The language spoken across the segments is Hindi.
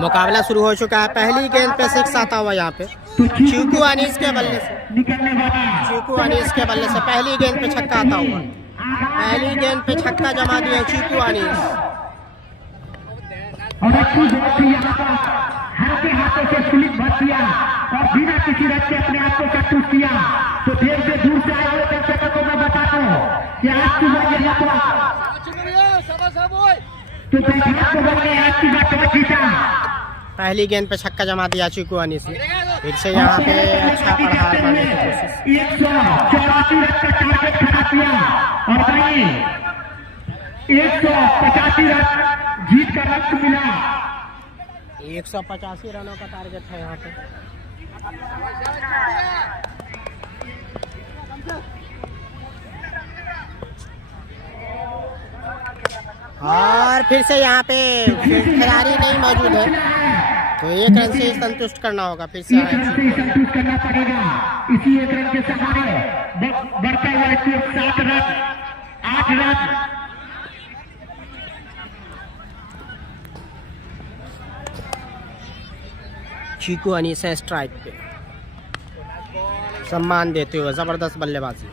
मुकाबला शुरू हो चुका है। पहली गेंद पे 6 आता हुआ यहाँ पे चीकू अनीस के बल्ले से। चीकू अनीस के बल्ले से पहली गेंद पे छक्का आता हुआ। पहली गेंद पे छक्का जमा दिया चीकू अनीस। और अच्छी बात थी यहाँ पर हल्के हाथों से स्लिप भर दिया और बिना किसी रन के अपने आप को कटूस किया। तो देर से दूर से आए हुए दर्शकों को मैं बताता हूँ कि आज सुबह यहाँ पर तो बैठक को बल्ले आज सुबह टॉस जीता। पहली गेंद पे छक्का जमा दिया चीकू अनीस ने। फिर से यहाँ पे अच्छा प्रहार मारने की कोशिश। 184 रन का टारगेट खड़ा किया और भाई 185 रन जीत का लक्ष्य मिला। 185 रनों का टारगेट है यहाँ पे। और फिर से यहाँ पे खिलाड़ी नहीं मौजूद है तो 1 रन से संतुष्ट करना होगा। फिर से संतुष्ट करना पड़ेगा। इसी 1 रन के सहारे बढ़ता हुआ 7 रन 8 रन। चीकू अनीस है स्ट्राइक पे, सम्मान देते हुए जबरदस्त बल्लेबाजी।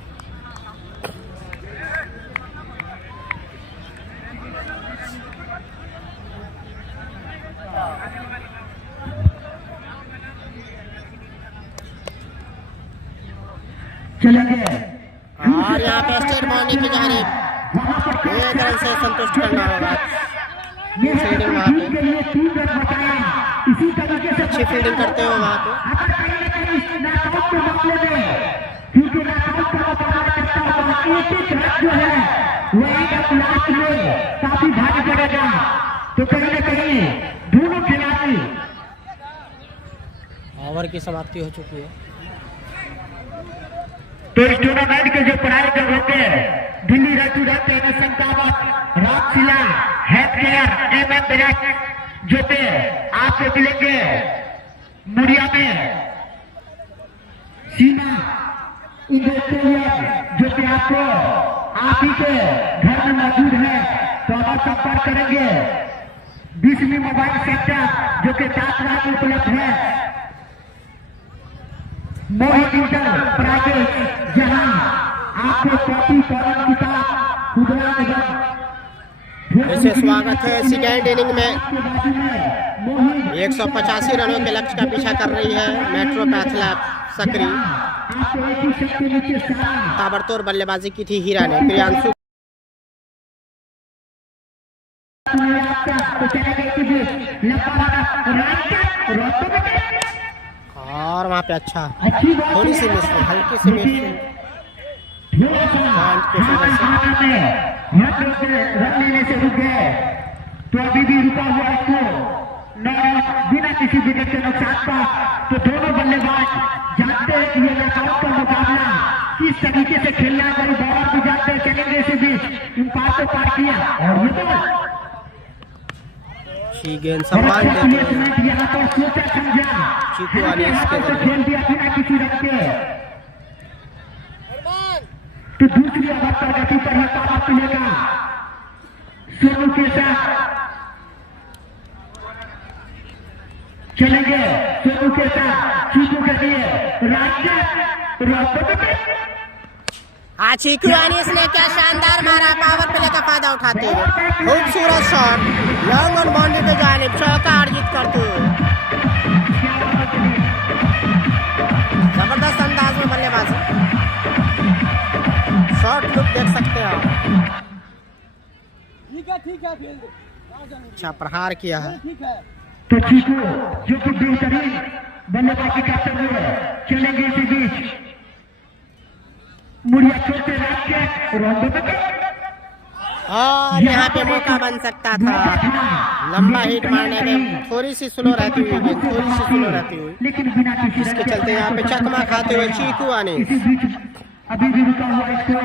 चलेंगे और यहाँ पे स्टेट बाउंड्री की जानिब 1 रन से संतुष्ट करना होगा। फील्डिंग वहाँ पे अच्छी फील्डिंग करते हो वहाँ पे। जो है काफी भारी पड़ेगा। तो कहीं ना कहीं दोनों खिलाड़ी ओवर की समाप्ति हो चुकी है। तो इस टूर्नामेंट के जो प्रायोजक होते हैं दिल्ली रतु रहते हैं संतावक Ramshila health care MM direct जो पे आपको मिलेंगे मुड़िया में सीमा इंडस्ट्रियल जो कि आपको आप ही के घर में मौजूद है। तो आप संपर्क करेंगे 20वीं मोबाइल सेंटर जो कि दासराज में उपलब्ध है। मोहित इंटर प्राइवेट जहां आपको कॉपी कलम किताब खुदरा वैसे स्वागत है। सेकेंड इनिंग में 185 रनों के लक्ष्य का पीछा कर रही है मेट्रो पैथलैब सकरी। ताबड़तोड़ बल्लेबाजी की थी हीरा ने। प्रियांशु और वहाँ पे अच्छा थोड़ी सी मिस हल्की सी मिस रन लेने से रुक गए। तो अभी भी रुका हुआ इसको बिना किसी विकेट के नुकसान का। तो दोनों बल्लेबाज जानते हैं कि ये नॉकआउट का मुकाबला किस तरीके से खेलना है। बड़ी बॉलर भी जानते हैं चलेंगे इसी बीच इम्पायर को पार किया और ये तो गेंद सम्मान देते हैं यहाँ पर सोचा समझा चीकू अनीस के खेल दिया बिना किसी रन के। तो दूसरी ओवर पर गति पर है पावर मिलेगा सोनू के साथ चलेंगे। सोनू के साथ चीकू के लिए चीकू अनीस ने क्या शानदार मारा। पावर प्ले का फायदा उठाते हुए खूबसूरत शॉट लॉन्ग ऑन बाउंड्री पे जानिब चौका अर्जित करते हुए जबरदस्त अंदाज में बल्लेबाजी। शॉट लुक देख सकते हैं आप। अच्छा प्रहार किया है। तो चीकू जो कि बेहतरीन बल्लेबाजी करते हुए चलेंगे इसी बीच मुड़िया छोटे और यहाँ पे मौका बन सकता था। लंबा हिट मारने में थोड़ी सी स्लो रहती हुई गेंद थोड़ी सी स्लो रहती हुई लेकिन बिना किसी इसके चलते यहाँ पे चकमा खाते हुए चीकू अनीस अभी भी रुका हुआ इसको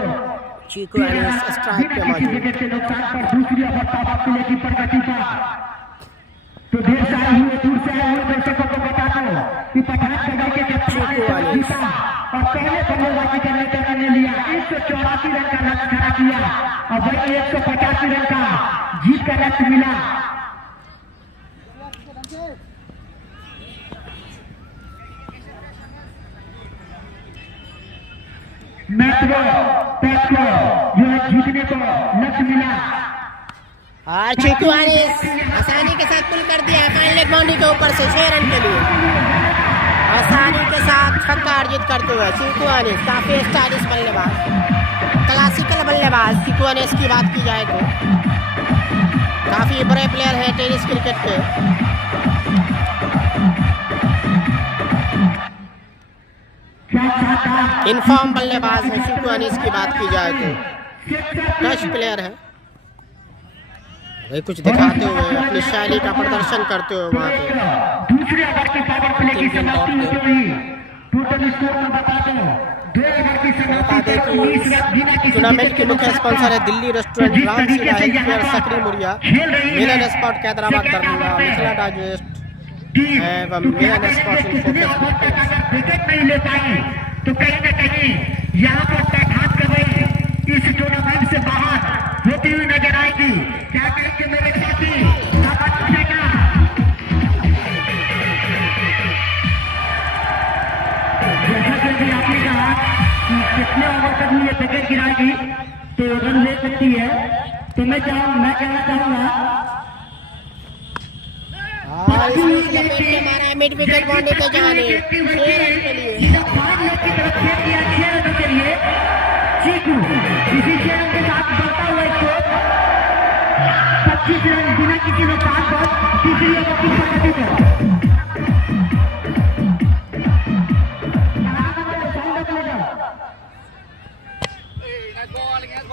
चीकू अनीस स्ट्राइक पे मौजूद। विकेट के नुकसान पर दूसरी ओवर पावर प्ले की प्रगति पर। तो देर से आए हुए दूर से आए हुए दर्शकों को बता दो कि पठान जगह के जीता और पहले बल्लेबाजी करने का निर्णय लिया। 184 रन का लक्ष्य खड़ा किया और वही 185 रन का जीत का लक्ष्य मिला। मैच को जो है जीतने को लक्ष्य मिला। और चीकू अनीस आसानी के साथ पुल कर दिया फाइन लेग बाउंड्री के ऊपर से 6 रन के लिए। आसानी के साथ छक्का अर्जित करते हुए चीकू अनीस काफी स्टाइलिश बल्लेबाज, क्लासिकल बल्लेबाज चीकू अनीस की बात की जाए तो काफी बड़े प्लेयर हैं टेनिस क्रिकेट के। इनफॉर्म बल्लेबाज है चीकू अनीस की बात की जाए तो, टच प्लेयर है। कुछ दिखाते हुए अपनी शैली का प्रदर्शन करते हुए वहाँ पे दूसरे ओवर की पावर प्ले की समाप्ति होती हुई टोटल स्कोर में बता दो टूर्नामेंट के मुख्य स्पॉन्सर है दिल्ली रेस्टोरेंट, रामशिला हेल्थकेयर, सकरी मुरिया, मिलन स्पॉट हैदराबाद, दरभंगा, मिथिला डाइजेस्ट एवं मिलन स्पॉट विकेट नहीं ले पाई तो कहीं न कहीं यहाँ पर बैठात करें इस टूर्नामेंट से बाहर होती हुई नजर आएगी। क्या कहेंगे मेरे साथी? जैसा कि आपने कहा कि कितने ओवर तक ये विकेट गिराएगी तो रन ले सकती है, तो मैं कहना चाहूंगा मिड विकेट बाउंड्री पे जाने 6 रन के लिए। 5 लोग की तरफ खेल दिया 6 रनों के लिए चीकू इसी 6 रन के साथ बढ़ता हुआ स्कोर 25 रन बिना किसी नुकसान पर तीसरी ओवर की प्रगति पर।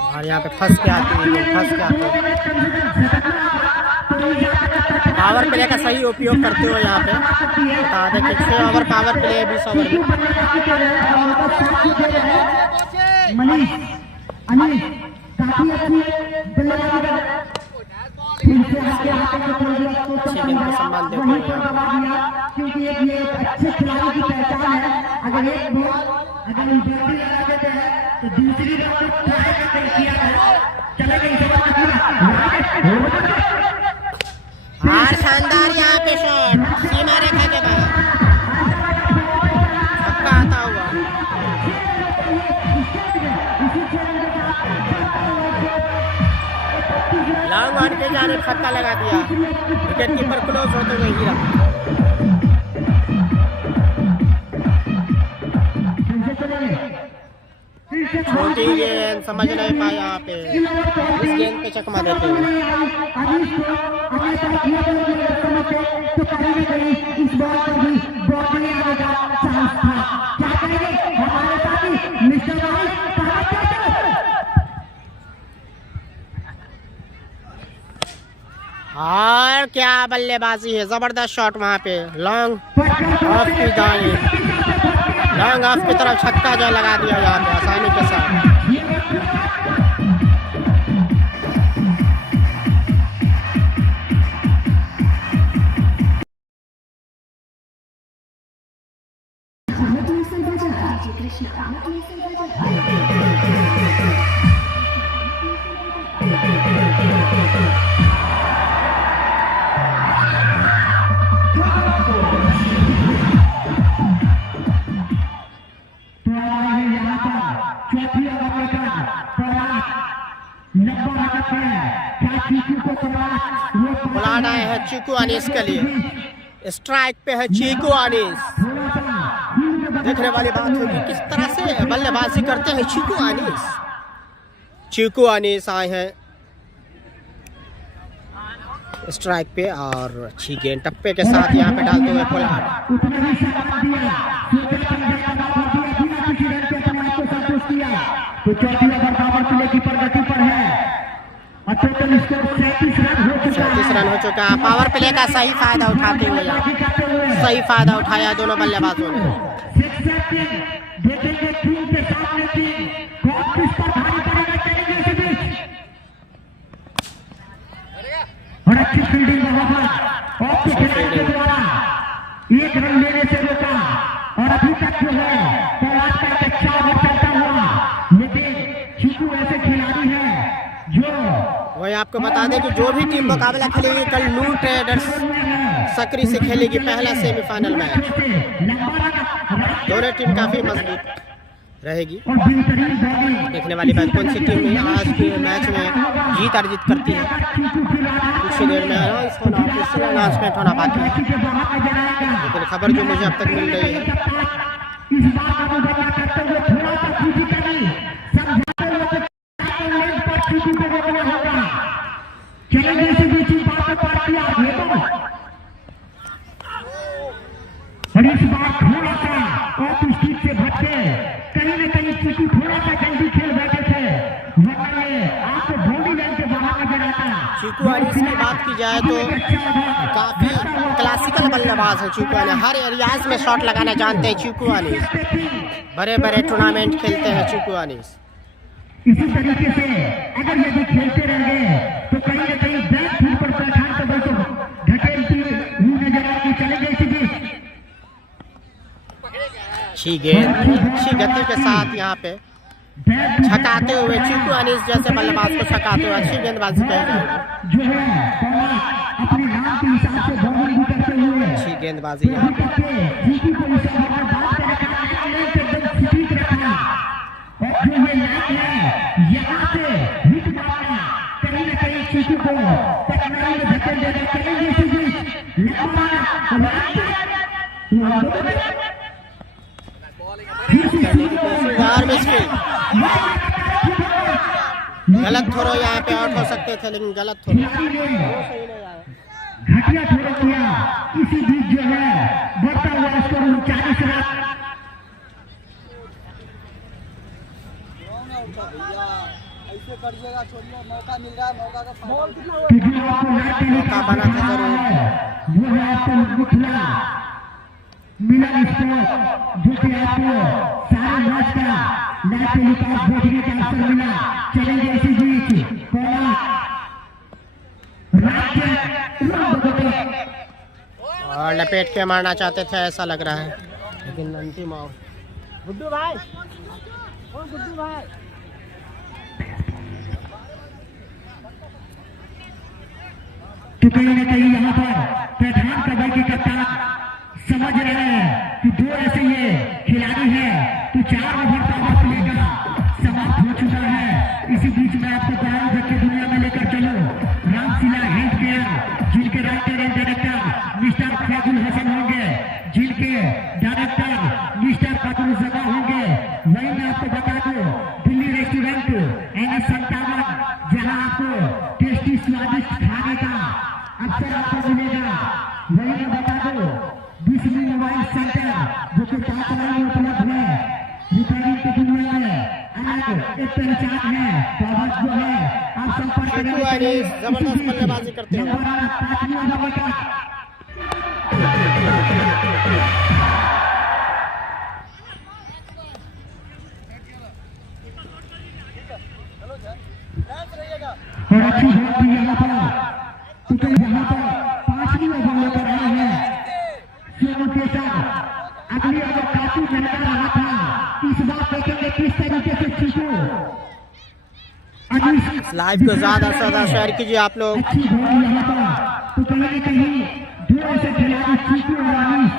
और यहाँ पे फंस के आती है पावर प्ले का सही उपयोग करते हुए यहाँ पे बता दें कि 6 ओवर पावर प्ले 20 ओवर में सम्मान देते हुए क्योंकि ये अच्छे खिलाड़ी की पहचान है। अगर एक अगर लगा देते हैं तो दूसरी किया और शानदार यहाँ पे शॉट सीमा रेखा के बाहर छक्का आता हुआ। लॉन्ग ऑन के जाने छक्का लगा दिया, विकेट कीपर क्लोज होते हुए गिरा। छोटी गेंद समझ नहीं पाया यहाँ पे, इस गेंद पे चकमा देते हुए और क्या बल्लेबाजी है, जबरदस्त शॉट वहाँ पे लॉन्ग ऑफ की दाएं, लॉन्ग ऑफ की तरफ छक्का जो लगा दिया यहाँ पे आसानी के साथ। बुलाना है चीकू अनीस के लिए, स्ट्राइक पे है चीकू अनीस। देखने वाली बात होगी किस तरह से बल्लेबाजी करते हैं चीकू अनीस। चीकू अनीस आए हैं स्ट्राइक पे और अच्छी गेंद टप्पे के साथ यहाँ पे डालते हुए पोलार्ड। तो चौथी ओवर पावर प्ले की प्रगति पर है और टोटल स्कोर 37 रन हो चुका है। पावर प्ले का सही फायदा उठाते हुए सही फायदा उठाया दोनों बल्लेबाजों ने। और अच्छी फील्डिंग एक रन लेने से रोका और अभी तक जो है पोलार्ड का एक अच्छा ओवर चलता हुआ, लेकिन चीकू ऐसे खिलाड़ी हैं जो वही आपको बता दें कि जो भी टीम मुकाबला खेलेगी कल नू ट्रेडर्स सक्री से खेलेगी पहला सेमीफाइनल मैच। दोनों टीम काफ़ी मजबूत रहेगी। देखने वाली बात कौन सी टीम आज के मैच में जीत अर्जित करती है। कुछ ही देर में अनाउंसमेंट होना बाकी है, लेकिन खबर जो मुझे अब तक मिल रही है और इस बार थोड़ा सा ऑपोजिट से भटके, कहीं न कहीं चीकू थोड़ा सा जल्दी खेल बैठे थे, वरना ये आपको बॉडी लाइन के बाहर नजर आता। चीकू अनीस की बात की जाए तो काफी क्लासिकल बल्लेबाज है चीकू अनीस। हर एरियाज में शॉट लगाना जानते हैं चीकू अनीस। बड़े बड़े टूर्नामेंट खेलते हैं चीकू अनीस। इसी तरीके से अगर यदि खेलते रहेंगे तो कहीं न कहीं बैक फुट पर पहचान कर बल को ढकेलती हुई नजर आती। चलेंगे इसी बीच अच्छी गेंद, अच्छी गति के साथ यहाँ पे छकाते हुए चीकू अनीस जैसे बल्लेबाज को छकाते हुए अच्छी गेंदबाजी कही जाएगी। जो है अपने नाम के हिसाब से बॉलिंग भी करते हुए अच्छी गेंदबाजी यहाँ पे चीकू को इशारा कर बात कर रखा है, एकदम ठीक रखा। और जो ये लाइन है यहाँ से हिट मारना, कहीं न कहीं चीकू को कठिनाई में धकेल देगा। चलेंगे इसी बीच लंबा गलत थ्रो यहाँ पे आउट हो सकते थे, लेकिन गलत थ्रो घटिया थ्रो किया। इसी बीच जो है बढ़ता हुआ स्कोर 40 रन। ऐसे करिएगा, छोड़िए, मौका मिल रहा है, मौका का मौका बना था जरूर। वो है आपको मिथिला मिलन स्पोर्ट, जो कि आपको सारे मैच का लाइव टेलीकास्ट देखने का अवसर मिला। चलेंगे इसी बीच कोला और लपेट के मारना चाहते थे ऐसा लग रहा है, लेकिन अंतिम आउट। गुड्डू भाई, ओ गुड्डू भाई, तो कहीं न कहीं यहाँ पर प्रधान कबड्डी कप्तान समझ रहे हैं कि दो ऐसे ये खिलाड़ी हैं तो 4 ओवर का वक्त लेकर समाप्त हो चुका है। इसी बीच में आपको पढ़ाई जग के दुनिया में लेकर चलो। रामशिला हेल्थ केयर, जिनके writer and director mister Faizul Hasan होंगे, जिनके डायरेक्टर मिस्टर फतरुज़्ज़मा होंगे, वही मैं आपको बता दूं दिल्ली रेस्टोरेंट NS57, जहां आपको टेस्टी स्वादिष्ट खाने का अवसर आपको मिलेगा। वही मैं बता दूं बिजली मोबाइल सेंटर, जो कि पातला में उपलब्ध है। रिपेयरिंग की दुनिया में अलग एक पहचान है। प्रोडक्ट जो है आप संपर्क करें। जबरदस्त बल्लेबाजी करते हैं। और अच्छी बात है यहाँ पर, क्योंकि यहाँ पर 5वीं ओवर लेकर आए हैं सोनू केसर। अगली ओवर काफी चलता रहा था, इस बार देखेंगे किस तरीके से चीकू लाइव को ज्यादा से ज्यादा शेयर कीजिए आप लोग। अच्छी बॉल यहाँ पर, तो कहीं न कहीं दो ऐसे खिलाड़ी चीकू और अनीस।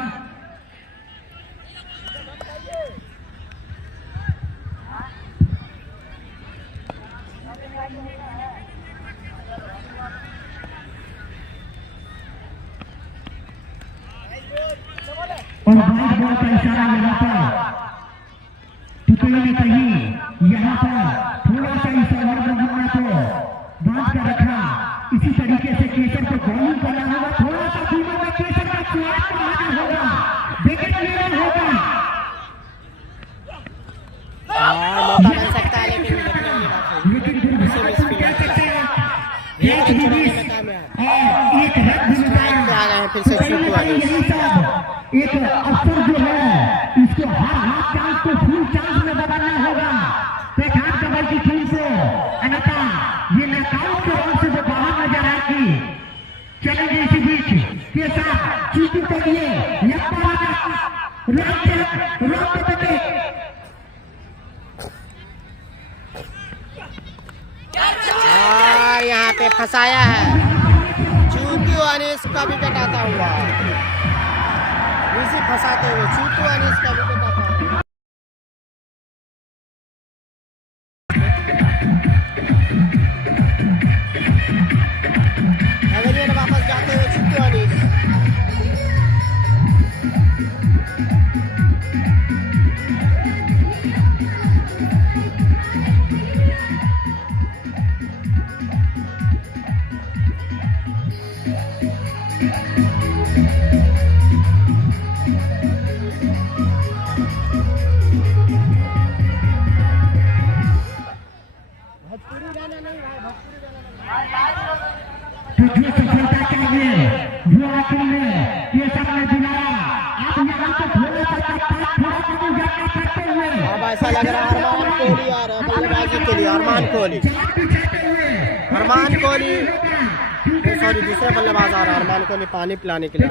और वाइट बॉल का इशारा यहाँ पर, तो कहीं न कहीं यहाँ पर थोड़ा सा इस ओवर में मुन्ना को बांध कर रखा। इसी तरीके से केसर को बॉलिंग करना होगा, थोड़ा सा धीमे में केसर का स्वाद बढ़ाना होगा। विकेट लेना होगा, मौका बन सकता है, लेकिन लेकिन दुर्भाग्यपूर्ण कह सकते हैं एक रन भी आ गए फिर से चीकू अनीस। एक अफसर जो है इसको हर चांस को फुल चांस में बदलना होगा प्रधान कबल की टीम को, अन्यथा ये नॉकआउट के राउंड से जो बाहर नजर आएगी। चलेंगे इसी बीच के साथ चीकू के लिए लंबा यहाँ पे फंसाया है चीकू अनीस का विकेट आता हुआ, इसी फंसाते हुए चीकू अनीस का विकेट आता हुआ। एवरियन वापस जाते हुए चीकू अनीस। तुझे सफलता चाहिए वो आखिर में ये सब ने दिलाया। आप यहाँ पे थोड़ा सा जाना करते हुए अब ऐसा लग रहा है अरमान कोहली आ रहा है बल्लेबाजी के लिए। अरमान कोहली सॉरी दूसरे बल्लेबाज आ रहा है। अरमान कोहली पानी पिलाने के लिए।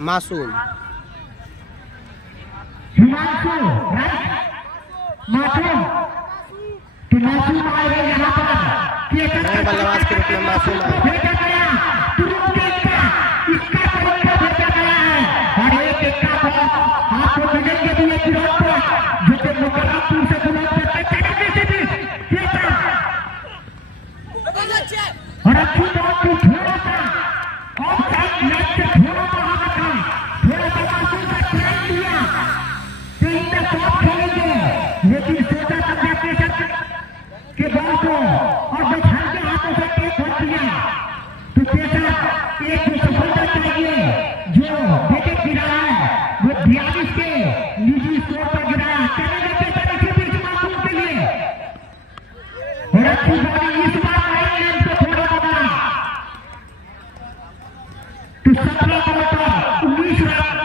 मासूम नए बल्लेबाज के रूप में मासूम आए। लेकिन सोचा समझा के बॉल को और जब हल्के हाथों से टेक कर दिया तो कैसा एक जो सफलता चाहिए जो विकेट गिराया है वो 42 के निजी स्कोर पर गिराया। चलेगा कैसा इसी बीच मासूम के लिए और अच्छी बॉलिंग इस बार नहीं है तो थोड़ा बदला तो 17 बॉल पर 19 रन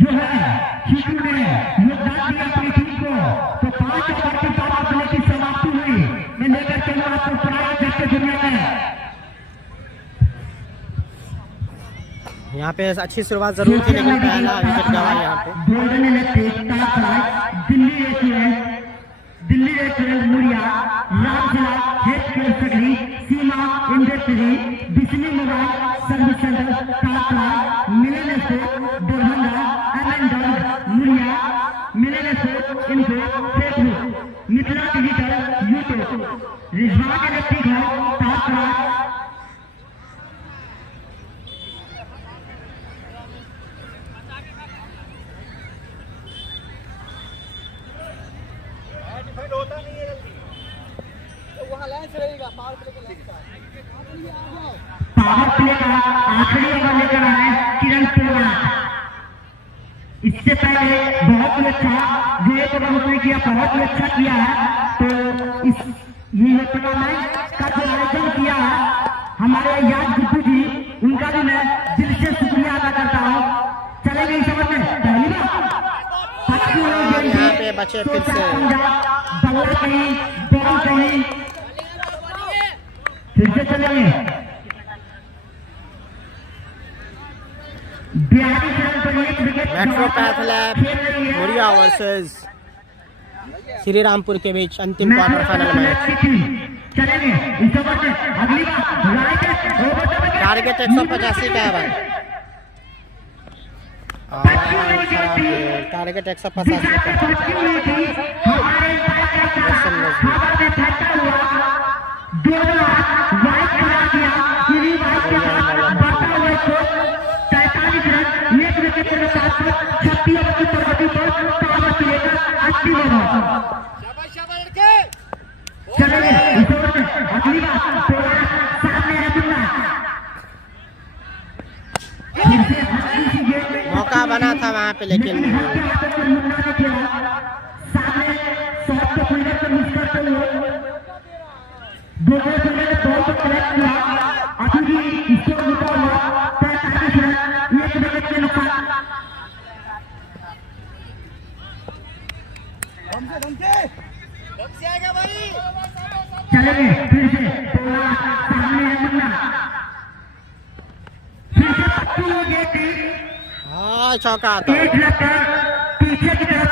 जो है चीकू ने योगदान दिया अपनी टीम को। तो 5 ओवर की पावर प्ले की समाप्ति हुई। मैं लेकर चलूँ आपको प्राइवेट जैसे के दुनिया में। यहाँ पे अच्छी शुरुआत जरूर थी लेकिन पहला विकेट गवा यहाँ पे। गोल्डन इलेक्ट्रिक दिल्ली रेस्टोरेंट मुड़िया रामजिला हेल्थ केयर सगली सीमा इंडस्ट्री बिजली मोबाइल सर्विस सेंटर टाटा मिलन स्टोर दरभंगा एमएन मुड़िया मिलन स्टोर इनको Facebook Mithila digital YouTube Rizwan electric है टाटा। होता नहीं है जल्दी तो वहाँ लाइन से रहेगा पावर प्ले के लाइन का। पावर प्ले का आखिरी ओवर लेकर आए किरण तोमर। इससे पहले बहुत ही अच्छा जो एक ओवर उसने किया बहुत ही अच्छा किया है। तो इस ये टूर्नामेंट का जो आयोजन किया है हमारे याद गुड्डू जी उनका भी मैं दिल से शुक्रिया अदा करता हूँ। चलेंगे इस ओवर में पहली बार यहाँ पे बचे फिर से बल्ला कहीं बॉल कहीं फिर से चलेंगे। 42 रन पर एक विकेट। मेट्रोपैथ लैब मुड़िया वर्सेस श्री रामपुर के बीच अंतिम क्वार्टर फाइनल मैच। चलेंगे इस ओवर में अगली बार टारगेट 185 का है भाई। टारगेट 185 मौका बना था वहाँ पे लेकिन चलेंगे फिर से सामने है मुन्ना फिर से हाँ चौका आता पीछे की तरफ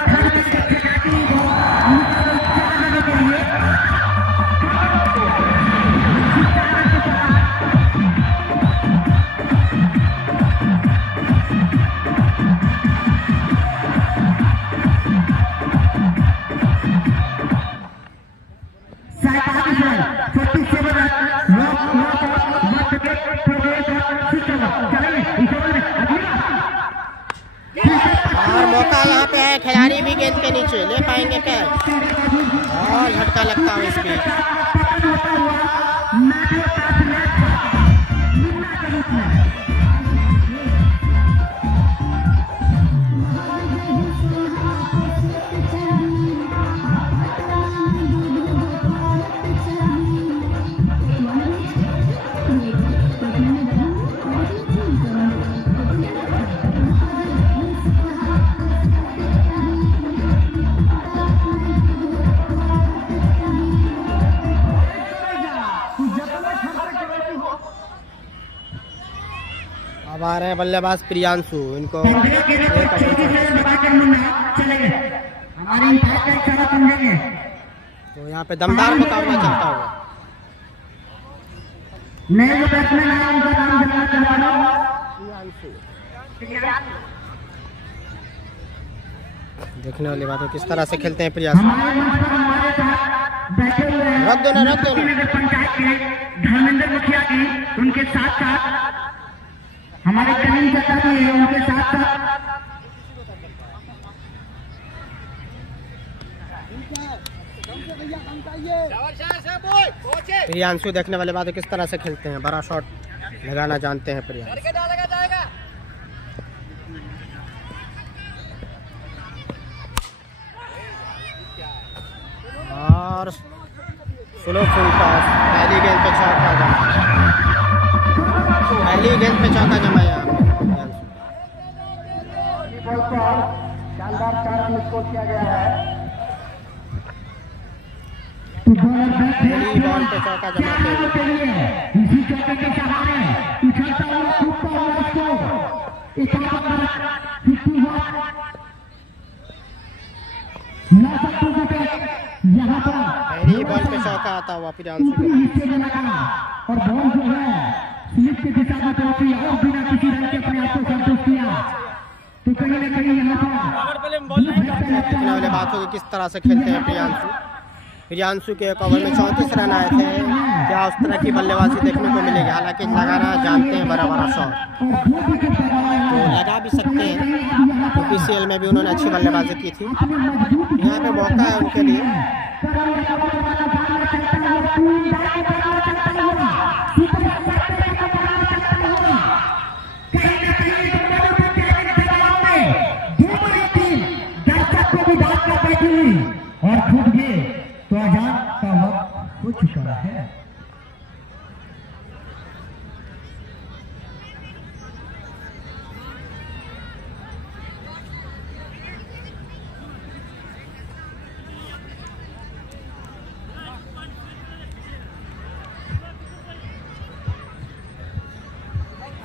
यहाँ पे है खिलाड़ी भी गेंद के नीचे, ले पाएंगे कैच और झटका लगता है इस बीच। अब आ रहे हैं बल्लेबाज प्रियांशु, इनको तो यहाँ पे दमदार मुकाबला चलता हुआ। देखने वाली बात है किस तरह से खेलते हैं प्रियांशु। रख दो ना पंचायत के धर्मेंद्र मुखिया की, उनके साथ साथ हमारे कलीम चाचा भी है, उनके साथ साथ प्रियांशु देखने वाले बात है किस तरह से खेलते हैं, बड़ा शॉट लगाना जानते हैं प्रियांशु। और स्लो फुल टॉस, पहली गेंद पे चौका जमा, पहली गेंद पे चौका जमाया शानदार 4 रन स्कोर किया गया है। पहली बॉल पे चौका जमाते हुए इसी चौके के सहारे उछलता हुआ कूदता हुआ इसको एक यहाँ पर पहली बॉल पे चौका आता हुआ प्रियांशु के हिस्से में लगा और बॉल जो है स्लिप की दिशा में पहुंची और बिना किसी रन के अपने आप को संतुष्ट किया। तो कहीं ना कहीं यहाँ पर देखने वाले बात होगी किस तरह से खेलते हैं प्रियांशु। प्रियांशु के एक ओवर में 34 रन आए थे, क्या उस तरह की बल्लेबाजी देखने को मिलेगी? हालांकि लगाना जानते हैं बड़ा बड़ा शॉट, तो लगा भी सकते हैं, तो PCL में भी उन्होंने अच्छी बल्लेबाजी की थी। यहाँ पे मौका है उनके लिए। और खुद भी तो आजाद का वक्त हो चुका है।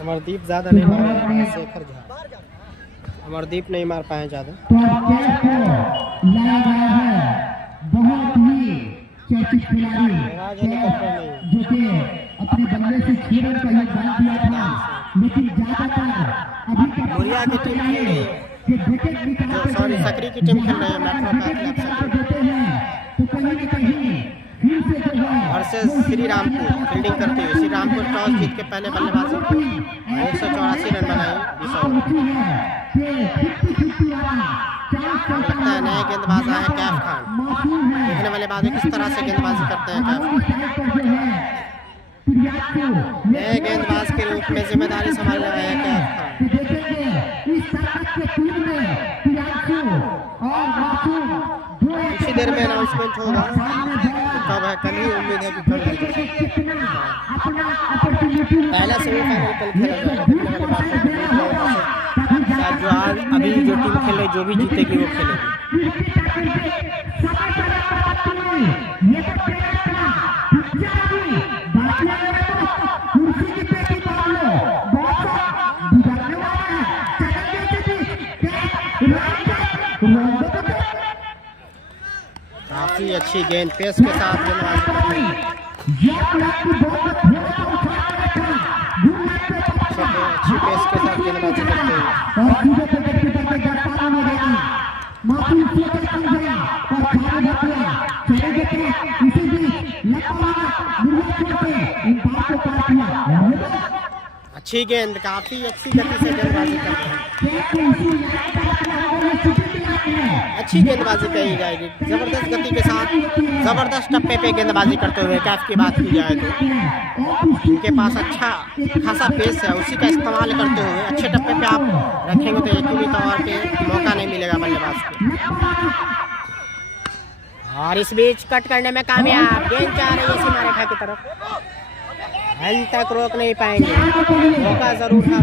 अमरदीप ज्यादा नहीं मार रहे, शेखर झा, अमरदीप नहीं मार पाए ज्यादा। तो लाया गया है बहुत ही चर्चित खिलाड़ी जो कि अपने बल्ले से 6 रन का योगदान दिया था, लेकिन ज्यादातर अभी मुरिया की टीम खेल रही है, सॉरी सकरी की टीम खेल रही है, मेट्रो देते हैं तो कहीं न कहीं फिर से जो है वर्सेस श्री रामपुर फील्डिंग करते हुए। श्री रामपुर टॉस जीत के पहले बल्लेबाजी 184 रन बनाए 20 ओवर। लगता है नए गेंदबाज आए कैफ खान, देखने वाले बात है किस तरह से गेंदबाजी करते हैं कैफ। नए गेंदबाज के रूप में जिम्मेदारी संभाल रहे हैं कैफ खान। कुछ देर में अनाउंसमेंट होगा, कब है कल ही, उम्मीद है कि कल पहला सेमीफाइनल कल खेला जाएगा। जो आज अभी जो टीम खेले, जो भी जीतेगी वो खेलेगी। काफी अच्छी गेंद पेस के साथ गेंदबाजी अच्छी पेस के साथ गेंदबाजी करते हुए अच्छी गेंद, काफी अच्छी गति से गेंदबाजी करते हैं। अच्छी गेंदबाजी कही जाएगी, जबरदस्त गति के साथ जबरदस्त टप्पे पे गेंदबाजी करते हुए कैफ की बात की जाए तो इनके पास अच्छा खासा पेस है, उसी का इस्तेमाल करते हुए अच्छे टप्पे पे आप रखेंगे तो यकीनी तौर पे मौका नहीं मिलेगा बल्लेबाज को। और इस बीच कट करने में कामयाब, गेंद जा रही है सीमा रेखा की तरफ, अंत तक रोक नहीं पाएंगे, मौका जरूर था।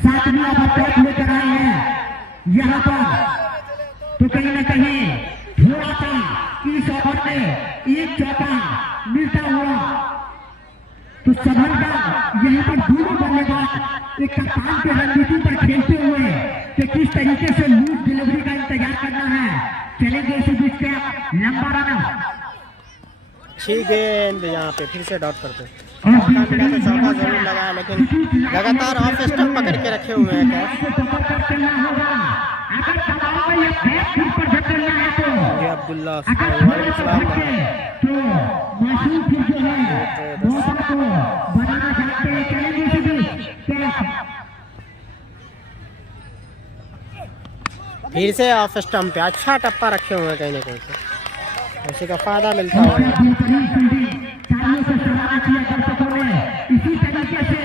सातवीं बैट लेकर आए हैं यहाँ पर, तो कहीं न कहीं थोड़ा सा इस ओवर में एक चौका मिलता हुआ तो सफलता यहाँ पर दोनों बल्लेबाज एक कप्तान के रणनीति पर खेलते हुए कि किस तरीके से लूज डिलीवरी का इंतजार करना है। चलेंगे इसी बीच के लंबा रन, अच्छी गेंद यहाँ पे फिर से डॉट करते मौका मिला तो चौका जरूर लगाया, लेकिन लगातार ऑफ स्टंप पकड़ के रखे हुए हैं कैफ। अब्दुल्ला फिर से ऑफ स्टंप पे अच्छा टप्पा रखे हुए हैं, कहीं ना कहीं से उसी का फायदा मिलता है। इसी तरीके से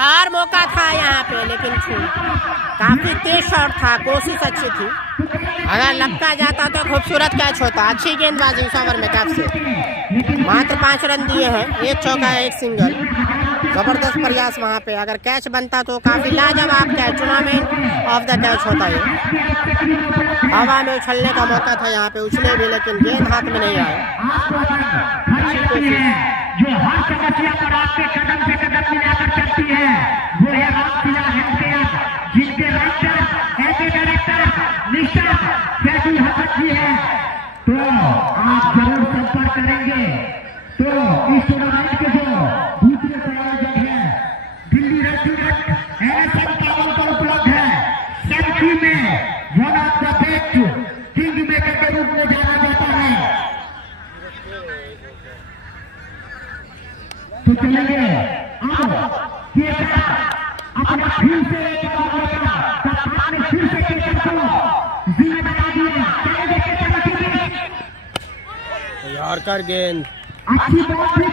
और मौका था यहाँ पे, लेकिन काफी तेज शॉट था, कोशिश अच्छी थी, अगर लगता जाता तो खूबसूरत कैच होता। अच्छी गेंदबाजी इस ओवर में कैफ से, मात्र 5 रन दिए हैं, एक चौका एक सिंगल, जबरदस्त प्रयास वहाँ पे, अगर कैच बनता तो काफी लाजवाब catch, tournament of the catch होता है। हवा में उछलने का मौका था यहाँ पे, उछले भी लेकिन गेंद हाथ में नहीं आए। जो हर समस्या पर आपके कदम से कदम मिलाकर चलती है वो है रामशिला हेल्थकेयर, जिनके राइटर ऐसे डायरेक्टर निष्ठा फैजुल हसन जी है। तो आप जरूर संपर्क करेंगे। तो इस टूर्नामेंट के जो दूसरे प्रायोजक है दिल्ली रेस्टोरेंट NSN टावर पर उपलब्ध है, सेल्फी में one of the best king maker के रूप में जाना जाता है। तो चलेंगे अपना फिर से फिर से केसर को जिम्मेदारी दिया, यॉर्कर गेंद अच्छी बॉल भी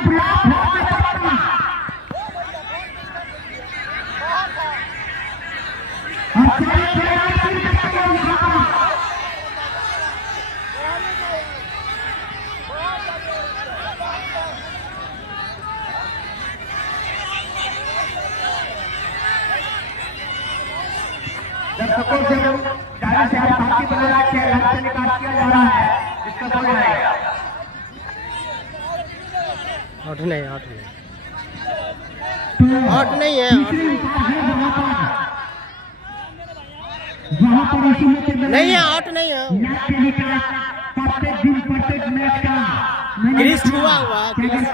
दर्शकों से गाड़ी से आप बाकी बना रहा है, घर से निकाल किया जा रहा है, इसका बोल जाएगा आउट नहीं, आउट नहीं, आउट नहीं है, नहीं है, आउट नहीं है, ग्रीस छुआ हुआ, ग्रीस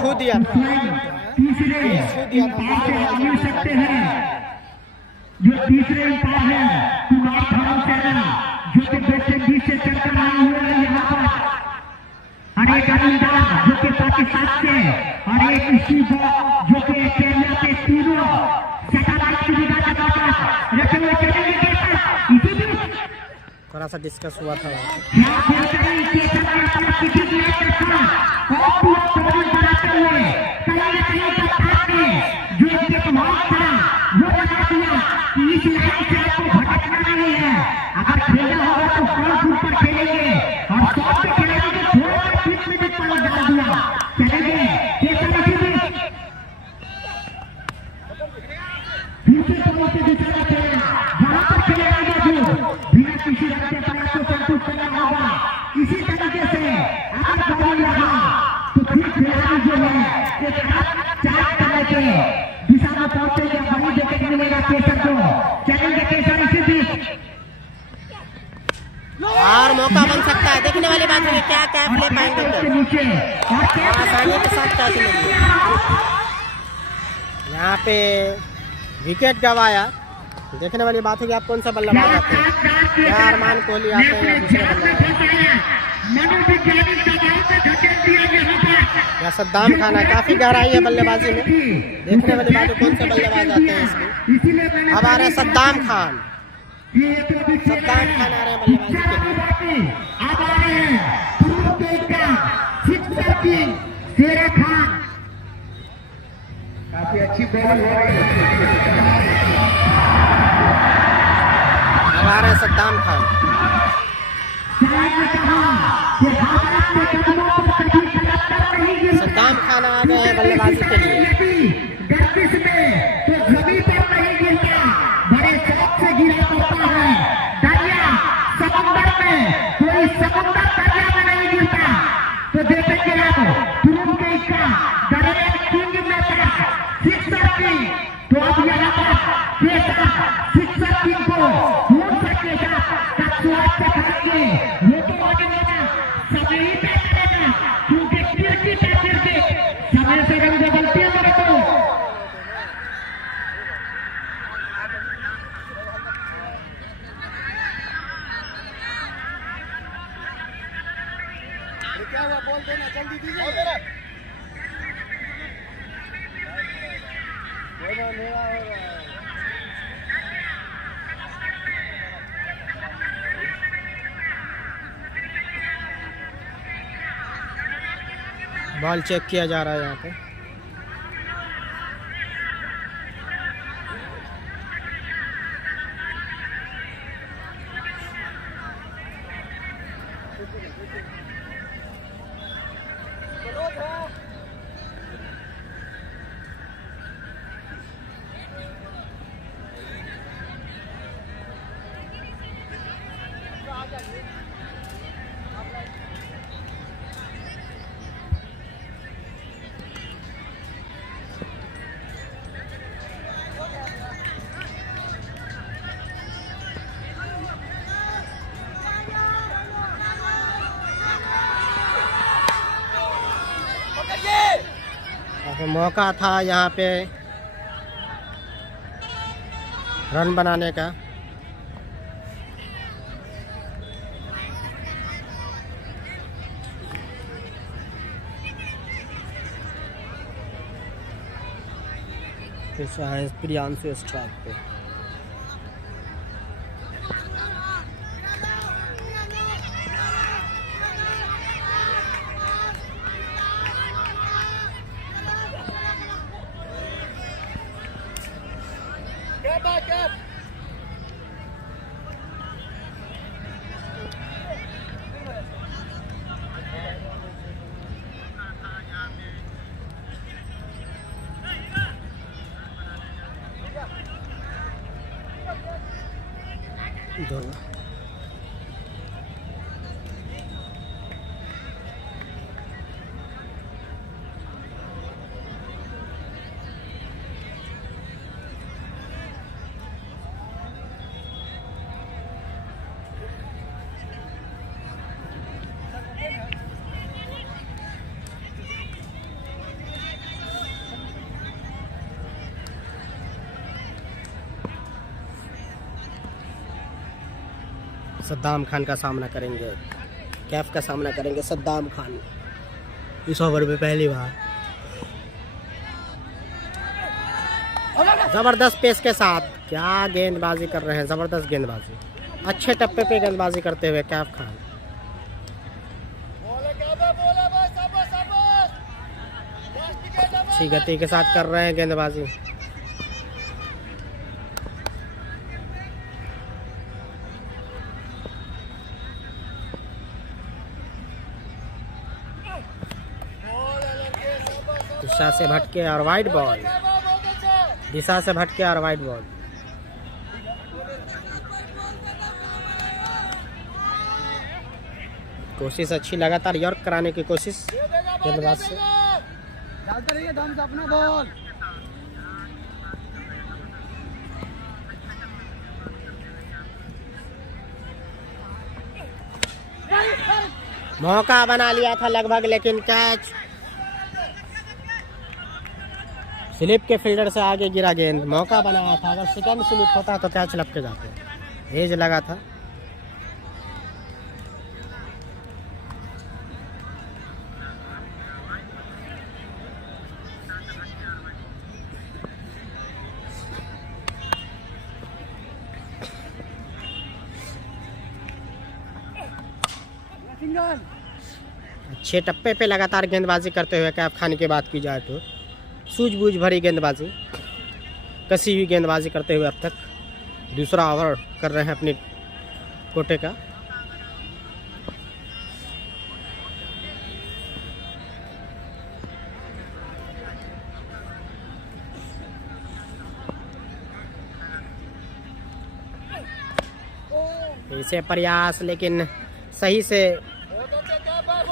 छू दिया था, सकते हैं। जो तीसरे अंपायर है कुमार धर्म सेना, जो कि वेस्ट इंडीज से चलकर आए हुए हैं यहाँ पर, और एक अनिंदा जो कि पाकिस्तान से, और एक स्टीव जो कि केन्या से, तीनों सैटेलाइट सुविधा के साथ रखे हुए चलेंगे। इसी बीच थोड़ा सा डिस्कस हुआ था, इस लाइन से आपको भटकना नहीं है। अगर खेलना होगा तो 100 फुट पर खेलेंगे, और 100 पे खेलेंगे तो थोड़ा सा 30 मिनट पर डाल दिया, चलेंगे फिर से थोड़ी सी दिशा में खेलेगा, वहां पर खेलेगा मौजूद, बिना किसी रन के पर आपको संतुष्ट करना होगा। इसी तरीके से अगर बॉलिंग लगा तो फिर खिलाड़ी जो है एक चार करने के दिशा में पहुंचेगा, वही देखने मिलेगा केसर को। चलेंगे केसर इसी बीच, और मौका बन सकता है। देखने वाली बात है क्या कैप ले पाएंगे तो आसानी के साथ कैच मिली। यहाँ पे विकेट गवाया। देखने वाली बात है कि आप कौन सा बल्लेबाज आते हैं, क्या अरमान कोहली आते हैं या दूसरे बल्लेबाज या सद्दाम खान है। काफी गहराई है बल्लेबाजी में। देखने वाली बात है कौन से बल्लेबाज आते हैं इसमें। अब आ रहे हैं सद्दाम खान। सद्दाम खान आ रहे हैं बल्लेबाजी के लिए। काफी अच्छी बॉल हो रही है। अब आ रहे हैं सद्दाम खान। सद्दाम खान आ गए हैं बल्लेबाजी के लिए। गर्दिश में तो जमीन पर नहीं गिरता, बड़े शौक से गिरा करता है। दरिया समंदर में, कोई समंदर दरिया में नहीं गिरता। तो देखेंगे आप तुरंत के इसका दरिया किंग में था सिक्सर किंग। तो अब यहाँ पर कैसा सिक्सर किंग को ढूंढ सकेगा का स्वाद चखाएंगे। वो तो आगे वाला समय ही तय करेगा, क्योंकि क्रिकेट है क्रिकेट। समय से अगर जो गलती है मेरे को क्या हुआ, बोल देना जल्दी दीजिए। मेरा हो रहा है। बॉल चेक किया जा रहा है यहाँ पे। मौका था यहाँ पे रन बनाने का। फिर से है प्रियांशु स्ट्राइक पे। दोनों सद्दाम खान का सामना करेंगे। कैफ का सामना करेंगे सद्दाम खान इस ओवर में पहली बार। जबरदस्त पेस के साथ क्या गेंदबाजी कर रहे हैं, जबरदस्त गेंदबाजी। अच्छे टप्पे पे गेंदबाजी करते हुए कैफ खान। अच्छी गति के साथ कर रहे हैं गेंदबाजी। दिशा से भटके और वाइड बॉल। दिशा से भटके और वाइड बॉल। कोशिश अच्छी, लगातार यॉर्क कराने की कोशिश गेंदबाज से। डालते रहिए दम से अपना बॉल। मौका बना लिया था लगभग, लेकिन कैच स्लिप के फील्डर से आगे गिरा गेंद। मौका बनाया था, अगर सेकंड स्लिप होता तो कैच लपके जाते। एज लगा था। अच्छे टप्पे पे लगातार गेंदबाजी करते हुए कैफ खान की बात की जाए तो सूझबूझ भरी गेंदबाजी, कसी हुई गेंदबाजी करते हुए अब तक दूसरा ओवर कर रहे हैं अपने कोटे का। इसे प्रयास, लेकिन सही से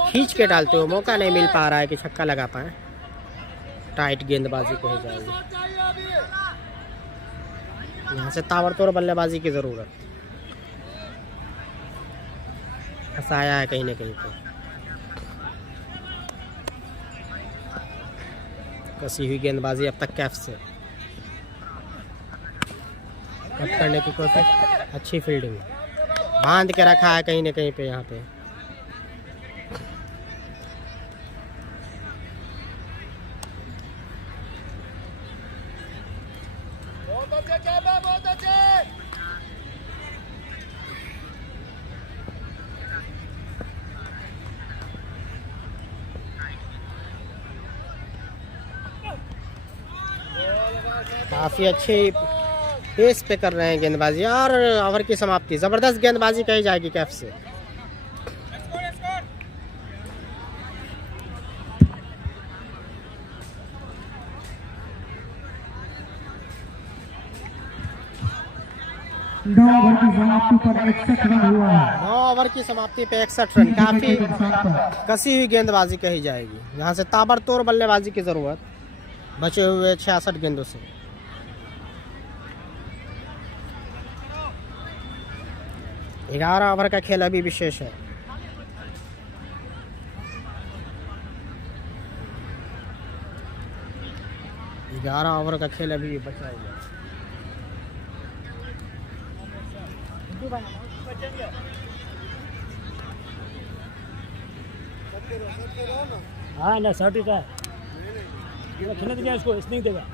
खींच के डालते हो, मौका नहीं मिल पा रहा है कि छक्का लगा पाए। टाइट गेंदबाजी कही जाएगी। यहाँ से ताबड़तोड़ बल्लेबाजी की जरूरत। फंसाया है कहीं ना कहीं पे। कसी हुई गेंदबाजी अब तक कैफ से। कट करने की कोशिश, अच्छी फील्डिंग, बांध के रखा है कहीं ना कहीं पे यहाँ पे। काफी अच्छे पेस पे कर रहे हैं गेंदबाजी और ओवर की समाप्ति। जबरदस्त गेंदबाजी कही जाएगी कैफ से। नौ ओवर की समाप्ति पर 61 रन हुआ। 9 ओवर की समाप्ति पे 61 रन, काफी कसी हुई गेंदबाजी कही जाएगी। यहाँ से ताबड़तोड़ बल्लेबाजी की जरूरत, बचे हुए 66 गेंदों से। ग्यारह ओवर का खेल अभी विशेष है। ग्यारह ओवर का खेल अभी बचा हुआ है। हाँ ना शर्ट का खेलने दीजिए इसको, स्निंग देगा,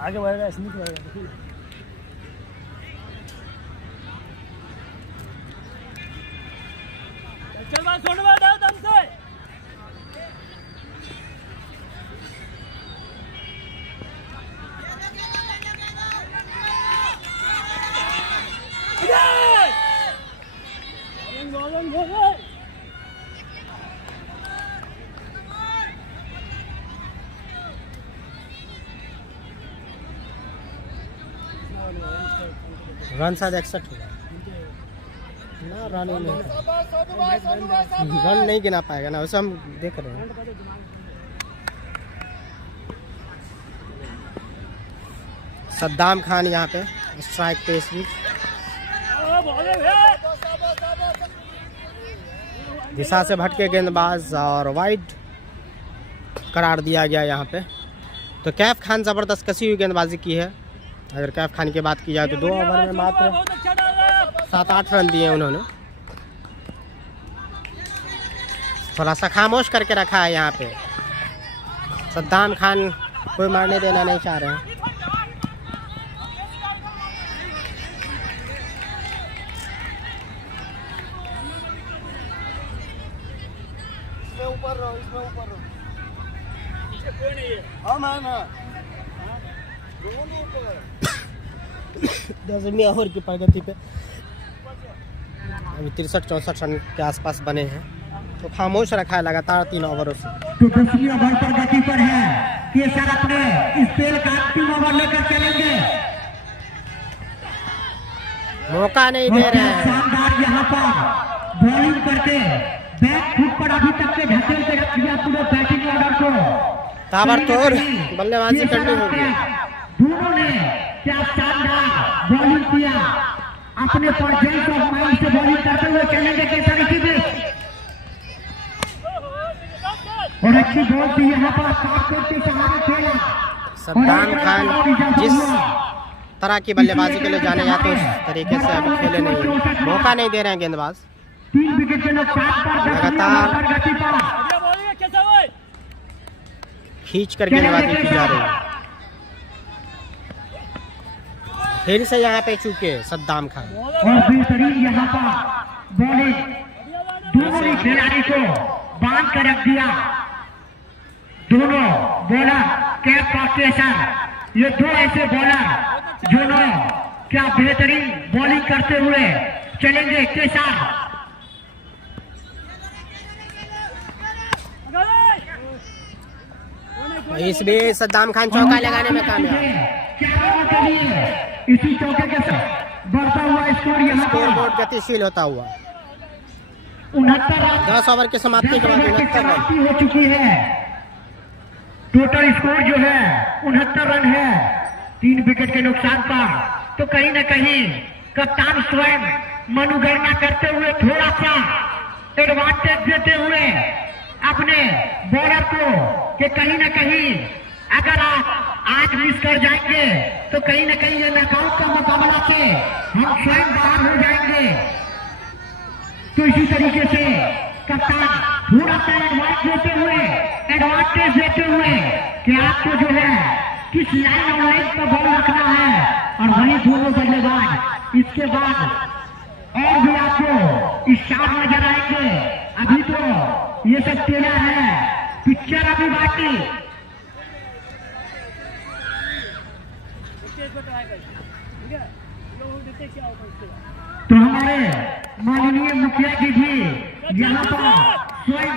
आगे बढ़ेगा, स्निंग बढ़ेगा। चल बात छोड़ बात आओ दम से। रन शायद 61 होगा ना, रन नहीं गिना पाएगा ना, वैसे हम देख रहे हैं। सद्दाम खान यहाँ पे स्ट्राइक पे इस बीच। दिशा से भटके गेंदबाज और वाइड करार दिया गया यहाँ पे। तो कैफ खान जबरदस्त कसी हुई गेंदबाजी की है। अगर कैफ खान की बात की जाए तो 2 ओवर में मात्र 7-8 रन दिए उन्होंने। थोड़ा सा खामोश करके रखा है यहाँ पे। सद्दाम खान कोई मारने देना नहीं चाह रहे हैं। इसमें ऊपर रहो, इसमें ऊपर रहो, पीछे कोई नहीं है। हाँ मैम, हाँ दोनों ऊपर। 10वीं ओवर की प्रगति पे अभी 63-64 रन के आसपास बने हैं। तो खामोश रखा है लगातार 3 ओवरों से। तो 10वीं ओवर पर गति पर है कि सर अपने इस खेल का अंतिम ओवर लेकर चलेंगे। मौका नहीं दे रहे हैं। शानदार यहाँ पर बॉलिंग करके बैट फुट पर अभी तक के ढकेल के रख दिया पूरे बैटिंग ऑर्डर को। ताबड़तोड़ बल्लेबाजी करनी होगी। दोनों ने क्या शानदार बॉलिंग किया, अपने प्रेजेंस ऑफ माइंड से बॉलिंग करते और अच्छी बॉल थी यहाँ पर काटकोट के सहारे खेला। सद्दाम खान जिस तरह की बल्लेबाजी के लिए जाने जाते उस तरीके से अभी खेले नहीं, मौका नहीं दे रहे हैं गेंदबाज। 3 विकेट के नुकसान पर लगातार खींच कर गेंदबाजी की जा रही है। फिर से यहाँ पे चूके सद्दाम खान और बेहतरीन यहाँ पर बॉलिंग, दोनों ने खिलाड़ी को बांध कर रख दिया। दोनों बॉलर कैप का केसर, ये दो ऐसे बॉलर दोनों क्या बेहतरीन बॉलिंग करते हुए चलेंगे। केसर इस बीच सद्दाम खान चौका लगाने में कामयाब। इसी चौके के साथ बढ़ता हुआ स्कोर यहाँ स्कोर बोर्ड गतिशील होता हुआ 69 रन 10 ओवर की समाप्ति के बाद 69 रन हो चुकी है। टोटल स्कोर जो है 69 रन है 3 विकेट के नुकसान पर। तो कहीं न कहीं कप्तान स्वयं मनोगणना करते हुए थोड़ा सा एडवांटेज देते हुए अपने बॉलर को कि कहीं न कहीं अगर आप आज मिस कर जाएंगे तो कहीं न कहीं ये नॉकआउट का मुकाबला से हम स्वयं बाहर हो जाएंगे। तो इसी तरीके से कप्तान थोड़ा सा एडवांटेज देते हुए कि आपको जो है किस लाइन और लाइन पर बॉल रखना है और वही दोनों बल्लेबाज इसके बाद और भी आपको इशार नजर आएंगे। अभी तो ये सब ट्रेलर है, पिक्चर अभी बाकी। तो हमारे माननीय मुखिया जी भी यहाँ पर स्वयं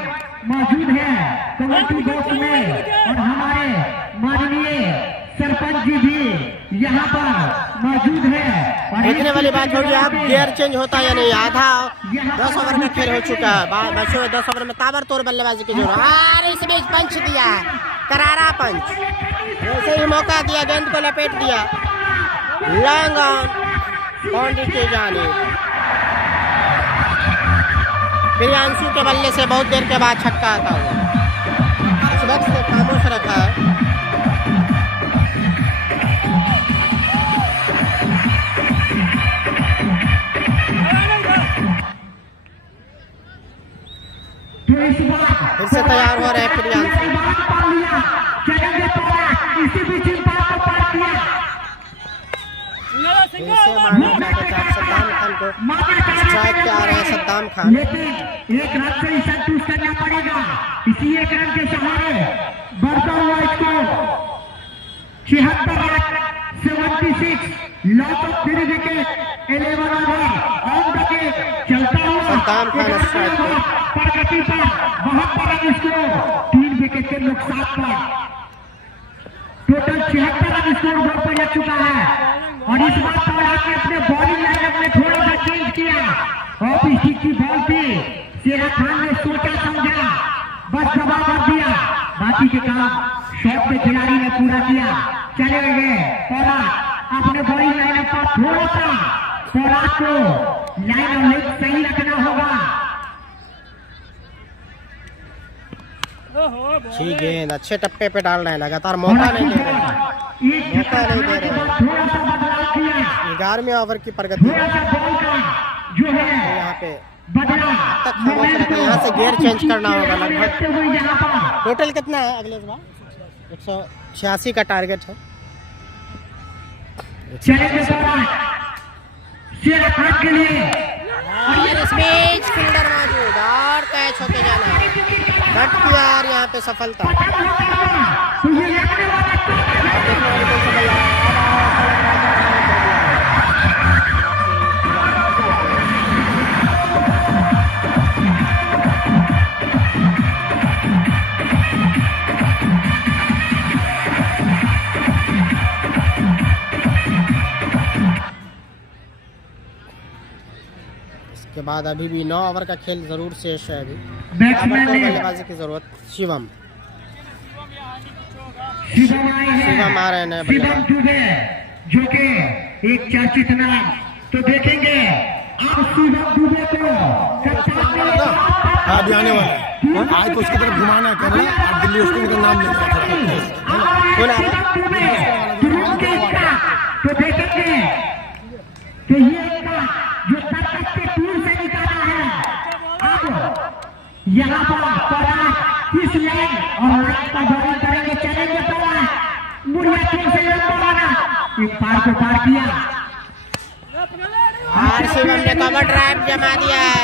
मौजूद है कमेटी बॉक्स में, और हमारे माननीय सरपंच जी भी यहाँ पर मौजूद है। देखने वाली बात होगी अब गियर चेंज होता है या नहीं। आधा 10 ओवर का खेल हो चुका है, बचे हुए 10 ओवर में ताबड़तोड़ बल्लेबाजी की जरूरत। और इस बीच पंच दिया है, करारा पंच, जैसे ही मौका दिया गेंद को लपेट दिया, लॉन्ग ऑन बाउंड्री की जानिब। प्रियांशु के बल्ले से बहुत देर के बाद छक्का आता हुआ। इस वक्त से खामोश रखा है। फिर से तैयार हो रहे हैं प्रियांशु। फिर से मारना चाहते हैं सद्दाम खान को, स्ट्राइक पे आ रहे हैं सद्दाम खान। लेकिन एक रन से ही संतुष्ट करना पड़ेगा। इसी एक रन के सहारे बढ़ता हुआ score 76 run 76 loss of 3 wicket 11 over on the wicket चलता हुआ सद्दाम खान स्ट्राइक पे प्रगति पर 72 रन स्कोर 3 विकेट के नुकसान पर। टोटल 76 रन स्कोर बोर्ड पर लग चुका है। और इस बात पर आपने अपने बॉलिंग लाइनअप में थोड़ा सा चेंज किया। ऑफ स्टिक की बॉल थी, शेरा खान ने सोचा समझा, बस दबा कर दिया। बाकी के काम शॉट पे खिलाड़ी ने पूरा किया। चले गए और अपने बॉलिंग लाइनअप पर थोड़ा सा पौराग को लाइन और लेग सही रखना होगा। ठीक गेंद अच्छे टप्पे पे डाल रहे हैं, लगातार मौका नहीं दे रहे हैं, मौका नहीं दे रहे हैं। 11वें ओवर की प्रगति जो है यहाँ पे तक खामोश रहते हैं। यहाँ से गियर चेंज करना होगा लगभग। टोटल कितना है अगले बार? 186 का टारगेट है। के लिए और इस बीच फील्डर मौजूद और कैच होके जाना है। कट किया और यहाँ पे सफलता। के बाद अभी भी 9 ओवर का खेल जरूर शेष है। अभी बल्लेबाजी की जरूरत। शिवम आ रहे हैं बल्लेबाज जो कि एक चर्चित नाम। तो देखेंगे आप शिवम दुबे को आने वाला है। आज तो उसकी तरफ घुमाना कर रहा है और दिल्ली उसके का नाम ले रहा था। कौन आ रहा तो देखेंगे कि ये इसका जो ताकत के टूल से निकाला है, अब यहाँ पर इस लाइन और लाइन का बॉलिंग करेंगे, चलेंगे पड़ा मुड़िया टीम से माना एक पार को पार किया। शिवम ने कवर ड्राइव जमा दिया है,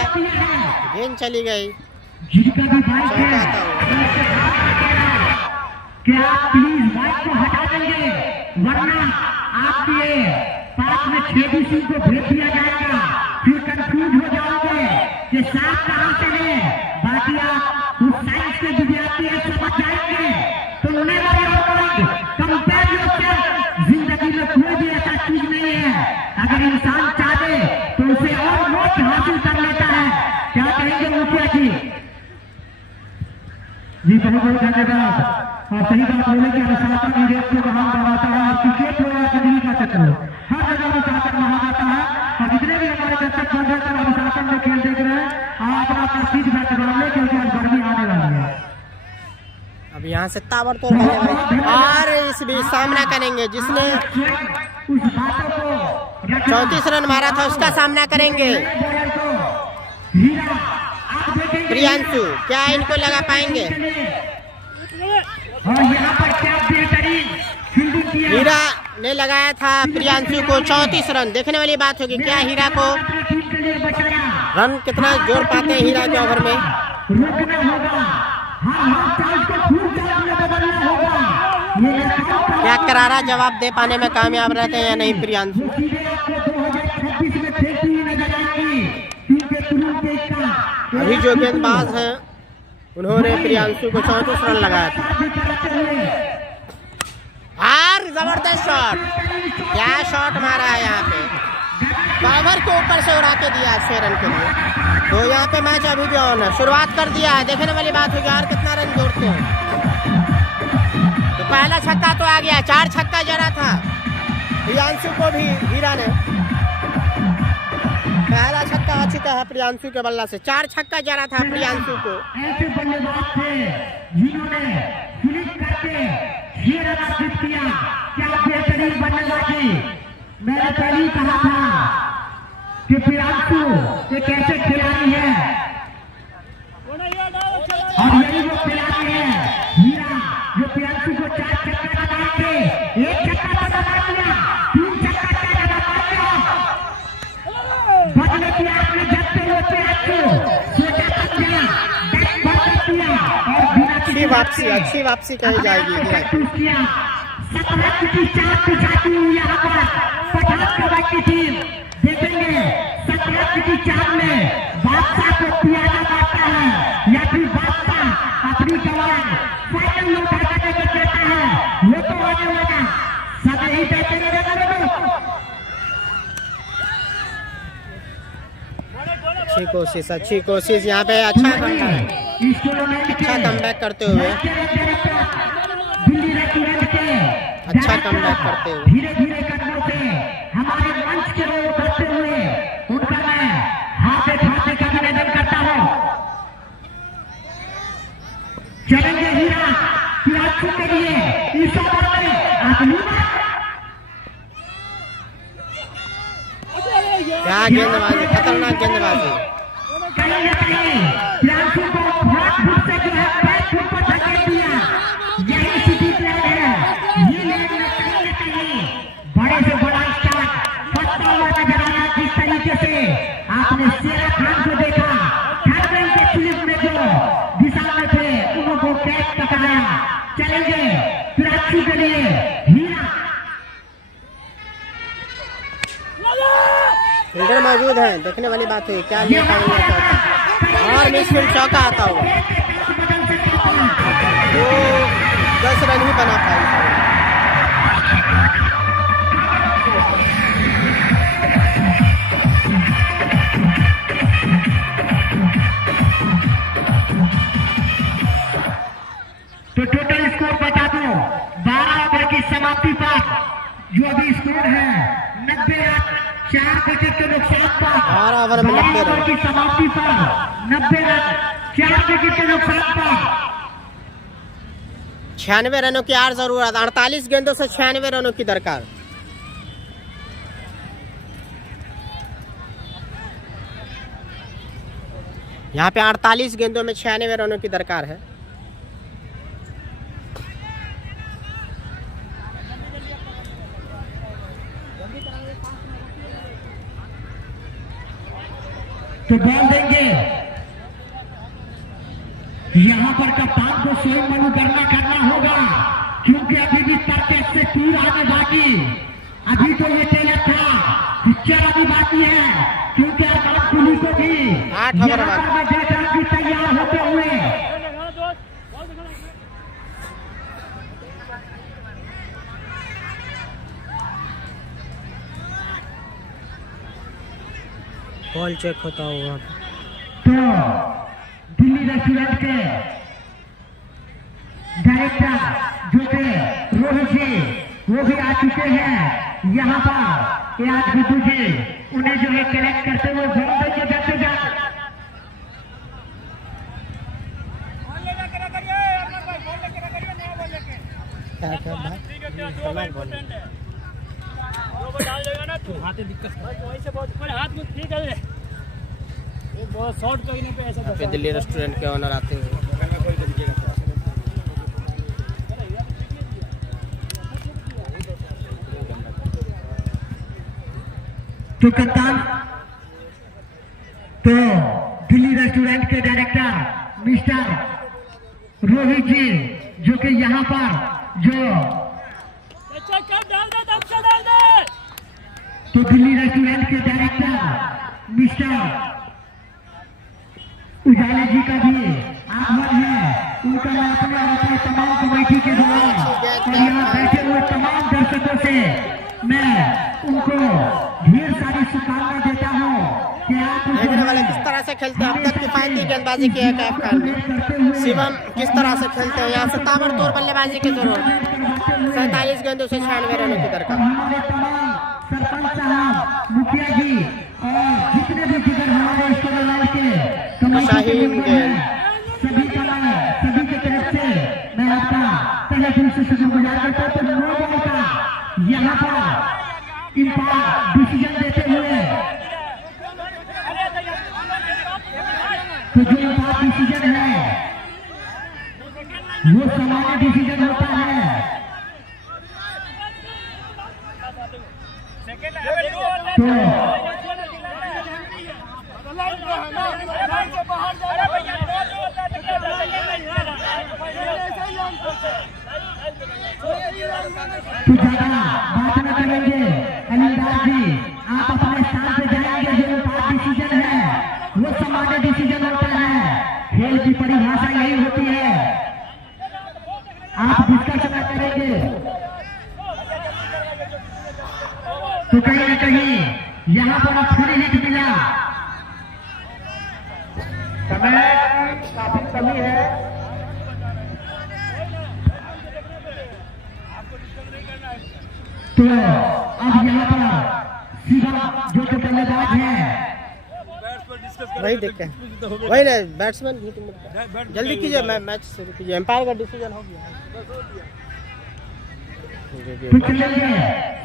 गेंद चली गई। जिनका भी बाइक है क्या आप प्लीज बाइक को हटा देंगे, वरना आपके पास में 6 सिंह को भेज दिया जाएगा, फिर कंफ्यूज हो जाओगे कि साफ कहां से है। बाकी आप उस साइंस के विद्यार्थी हैं, समझ जाएंगे। तो उन्हें जिंदगी में कोई भी ऐसा चीज नहीं है, अगर इंसान चाहे तो उसे और मोक्ष हासिल कर लेता है। क्या कहेंगे मुखिया जी? जी बहुत बहुत धन्यवाद। और सही बात बोले कि अनुशासन ही देश को महान बनाता है, और क्रिकेट हो या कभी का चक्र हो, हर जगह अनुशासन महान आता है। और जितने भी हमारे दर्शक बन रहे हैं अनुशासन में खेल देख रहे हैं, आप अपना सीट बैठ ले, क्योंकि आज गर्मी आने वाली है। अब यहाँ से ताबड़तोड़ बल्लेबाजी और इस बीच सामना करेंगे, जिसने उस बातों को 34 रन मारा था उसका सामना करेंगे प्रियांशु। क्या इनको लगा पाएंगे? और यहाँ पर क्या बेहतरीन फील्डिंग किया। हीरा ने लगाया था प्रियांशु को 34 रन। देखने वाली बात होगी क्या हीरा को रन कितना जोड़ पाते हैं हीरा के ओवर में। रोकना होगा, क्या करारा जवाब दे पाने में कामयाब रहते हैं या नहीं प्रियांशु? अभी जो गेंदबाज हैं उन्होंने प्रियांशु को 34 रन लगाया था। और जबरदस्त शॉट, क्या शॉट मारा है यहाँ पे, कवर के ऊपर से उड़ा के दिया 6 रन के लिए। तो यहाँ पे मैच अभी भी ऑन है, शुरुआत कर दिया है। देखने वाली बात होगी यार कितना रन जोड़ते हैं। तो पहला छक्का तो आ गया, 4 छक्का जड़ा था प्रियांशु को भी हीरा ने। पहला छक्का आ चुका है प्रियांशु के बल्ला से, 4 छक्का जड़ा था प्रियांशु को। ऐसे बल्लेबाज थे जिन्होंने स्लिप करके 6 रन हासिल किया। क्या बेहतरीन बल्लेबाजी। मैंने पहले कहा था कि प्रियांशु एक ऐसे खिलाड़ी है, और यही वो खिलाड़ी है हीरा, जो प्रियांशु को 4 छक्का लगा के 1 छक्का तो लगा दिया, 3 छक्का लगा दिया। बदले की आपने जब हुए प्रियांशु सोचा कर दिया, बैट कर दिया, और बिना अच्छी वापसी कही जाएगी। 17 की 4 पिछाती हुई यहाँ पर पठान कबड्डी की टीम देखेंगे। 17 की 4 में बादशाह को पियाना मारता है, या फिर बादशाह अपनी कमान फाइनल में उठा करके देता है। वो तो आने वाला सदा ही देते रहेगा। अच्छी कोशिश यहाँ पे। अच्छा कमबैक करते हुए, अच्छा कमबैक करते हुए, धीरे धीरे कदमों से हमारे मंच के रोल करते हुए उनका मैं हाथे हाथे का अभिनंदन करता हूँ। चलेंगे हीरा प्रियांशु के लिए इस ओवर में अगली क्या गेंदबाजी, खतरनाक गेंदबाजी। प्रियांशु को हाथ घुट से जो है पैर ऊपर धकेल दिया। यही सिटी प्लेयर है, ये नहीं बड़े से बड़ा स्टार फटता हुआ नजर आया। जिस तरीके से आपने शेरा खान को देखा, थर्ड के स्लिप में जो दिशा में थे उनको कैच टकराया। चलेंगे प्रियांशु के लिए हीरा। फील्डर मौजूद है, देखने वाली बात है क्या ले पाएंगे। और मिसफील्ड चौका आता हुआ, तो 10 रन ही बना पाएंगे। तो टोटल स्कोर बता दो 12 ओवर की समाप्ति पर जो अभी स्कोर है 90 रन, 4 विकेट के नुकसान पर 12 ओवर में 90 रन की समाप्ति पर 90 रन, 4 विकेट के नुकसान पर 96 रनों की यार जरूरत, 48 गेंदों से 96 रनों की दरकार। यहाँ पे 48 गेंदों में 96 रनों की दरकार है। तो बॉल देंगे, यहाँ पर कप्तान को स्वयं मनोगणना करना होगा, क्योंकि अभी भी तर्क से टूर आने बाकी। अभी तो ये टेलर था, पिक्चर अभी बाकी है, क्योंकि आकाश पुली को भी 8 ओवर यहाँ पर मैं देख रहा हूँ तैयार होते हुए। बॉल चेक होता हुआ तो दिल्ली रेस्टोरेंट के डायरेक्टर जो थे रोहित जी, वो भी आ चुके हैं यहाँ पर। आज गुड्डू जी उन्हें जो है कलेक्ट करते हुए बॉल देंगे व्यक्तिगत। फिर दिल्ली रेस्टोरेंट के ओनर आते हुए। तो कप्तान, तो दिल्ली रेस्टोरेंट के डायरेक्टर मिस्टर रोहित जी, जो कि यहाँ पर जो तो दिल्ली रेस्टोरेंट के डायरेक्टर मिस्टर उजाले जी का भी आभार है। उनका मैं अपने और अपने तमाम कमेटी के द्वारा और यहाँ बैठे हुए तमाम दर्शकों से मैं उनको ढेर सारी शुभकामनाएं देता हूँ कि आप देखने वाले किस तरह से खेलते हैं। अब तक किफायती गेंदबाजी की है कैफ खान में। शिवम किस तरह से खेलते हैं, यहाँ से ताबड़तोड़ बल्लेबाजी की जरूरत। 47 गेंदों से 96 रनों की दरकार। हमारे तमाम सरपंच साहब, मुखिया जी और जितने भी जिधर हमारे स्टेडियम के शाहीन गेंद, सभी का सभी की तरफ से मैं आपका पहले दिन से शुक्रगुजार करता हूँ। तो 9 बॉल का यहाँ पर इम्पायर डिसीजन देते हुए, तो जो इम्पायर डिसीजन है वो सामान्य डिसीजन होता है। तो तो ज्यादा बात न करेंगे अनिंदाज जी, आप अपने स्थान पे जाएंगे। जो इम्पायर डिसीजन है वो सामान्य डिसीजन होता है। खेल की परिभाषा यही होती है। आप डिस्कशन करेंगे तो कहीं न कहीं यहाँ पर आप फ्री हिट मिला। समय काफी कमी है। तो अब यहाँ पर शिवम जो कि बल्लेबाज है, वही देखते हैं, वही ना बैट्समैन। जल्दी कीजिए, मैच शुरू कीजिए। एम्पायर का डिसीजन हो गया। तो चलेंगे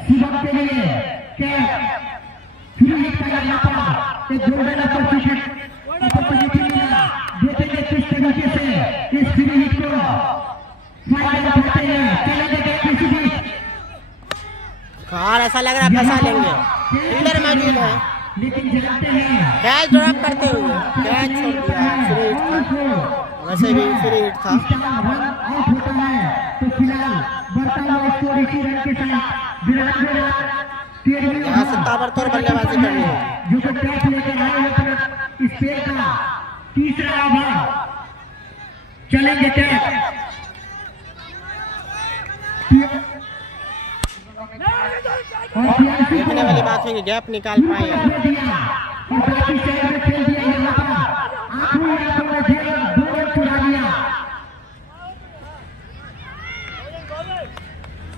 शिवम के लिए कैच फ्री हिट का यहाँ पर एक गोल्डन अपॉर्चुनिटी मिला। देखेंगे किस तरीके से इस फ्री हिट को फायदा उठाते हैं। चलेंगे किसी भी और ऐसा लग रहा है फंसा लेंगे। फील्डर मौजूद है, लेकिन जानते हैं कैच ड्रॉप करते हुए कैच छोड़ दिया। फ्री हिट था, वैसे भी फ्री हिट था। आउट होता है तो फिलहाल बढ़ता हुआ स्कोर इसी रन के साथ यहाँ से ताबड़तोड़ बल्लेबाजी करनी है। जो कि कैच लेकर आए हैं इस खेल का तीसरा ओवर। चलेंगे कैच देखने वाली बात है कि गैप निकाल पाए।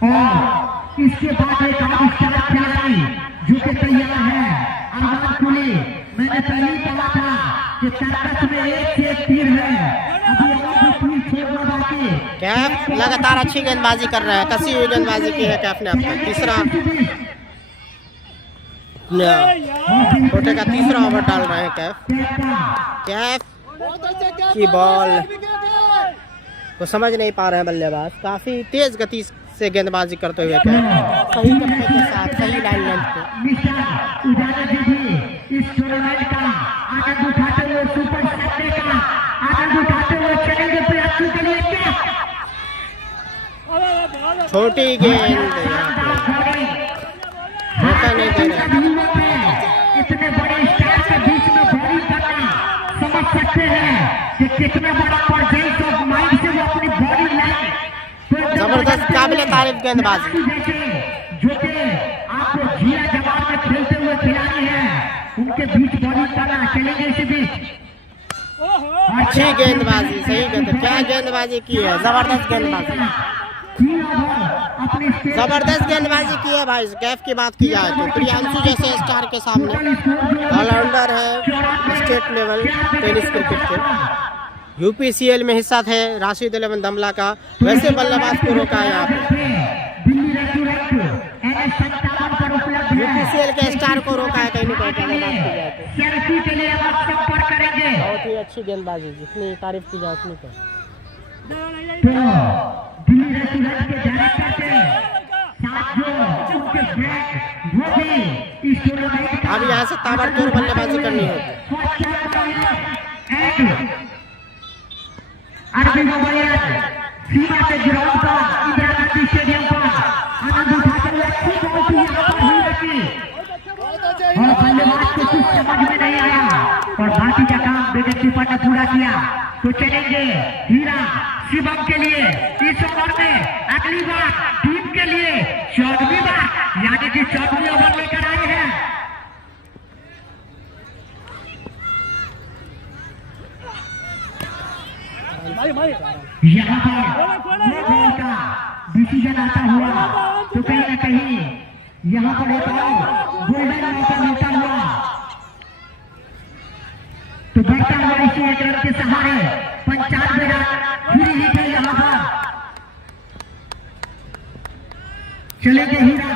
और इसके बाद एक खिलाड़ी जो कि तैयार है आवाज खुली। मैंने पहले कहा था कि सर्कस में एक से एक तीर है, अभी और भी तीर छोड़ना बाकी। कैफ लगातार अच्छी गेंदबाजी कर रहा है, कसी हुई गेंदबाजी की है कैफ ने अब तक। तीसरा छोटे का तीसरा ओवर डाल रहे हैं कैफ की बॉल को समझ नहीं पा रहे हैं बल्लेबाज। काफी तेज गति से गेंदबाजी करते हुए कैफ सही कपड़े के साथ सही लाइन लेंथ पे। इस टूर्नामेंट का आनंद उठाते हुए सुपर सत्ते का आनंद उठाते हुए चलेंगे प्रयासों के लिए। क्या छोटी गेंद मौका नहीं दे रहे। इतने बड़े स्टार के बीच में बॉलिंग करना समझ सकते हैं कि कितना बड़ा प्रेजेंस ऑफ माइंड से वो अपनी बॉलिंग लाइन। जबरदस्त काबिले तारीफ गेंदबाजी। जो कि आपको झीला जवाब में खेलते हुए खिलाड़ी हैं, उनके बीच बॉलिंग करना। चलेंगे इसी बीच अच्छी गेंदबाजी, सही गेंद। क्या गेंदबाजी की है, जबरदस्त गेंदबाजी, जबरदस्त गेंदबाजी की है भाई। कैफ की बात की जाए तो प्रियांशु जैसे स्टार के सामने ऑलराउंडर है स्टेट लेवल टेनिस क्रिकेट के। यूपीसीएल में हिस्सा थे राशिद 11 दमला का, वैसे बल्लेबाज को रोका है यहाँ पे। यूपीसीएल के स्टार को रोका है कहीं नहीं कहीं। बहुत ही अच्छी गेंदबाजी, जितनी तारीफ की जाए उतनी कम। अब यहाँ से ताबड़तोड़ बल्लेबाजी करनी होगी। सीमा से ग्राउंड पर इंदिरा गांधी स्टेडियम पर आनंद उठाते हुए अच्छी बॉल थी और बल्लेबाज को कुछ समझ में नहीं आया और बाकी का काम विकेट कीपर ने पूरा किया। तो चलेंगे हीरा शिवम के लिए इस ओवर में अगली बार टीम के लिए 14वीं बार यानी कि 14वीं ओवर लेकर आए हैं। यहाँ पर का डिसीजन आता हुआ तो कहीं ना कहीं यहाँ पर एक और गोल्डन मौका मिलता हुआ तो बढ़ता हुआ इसी एक रन के सहारे 95 रन पूरी ही थे। यहाँ पर चलेंगे हीरा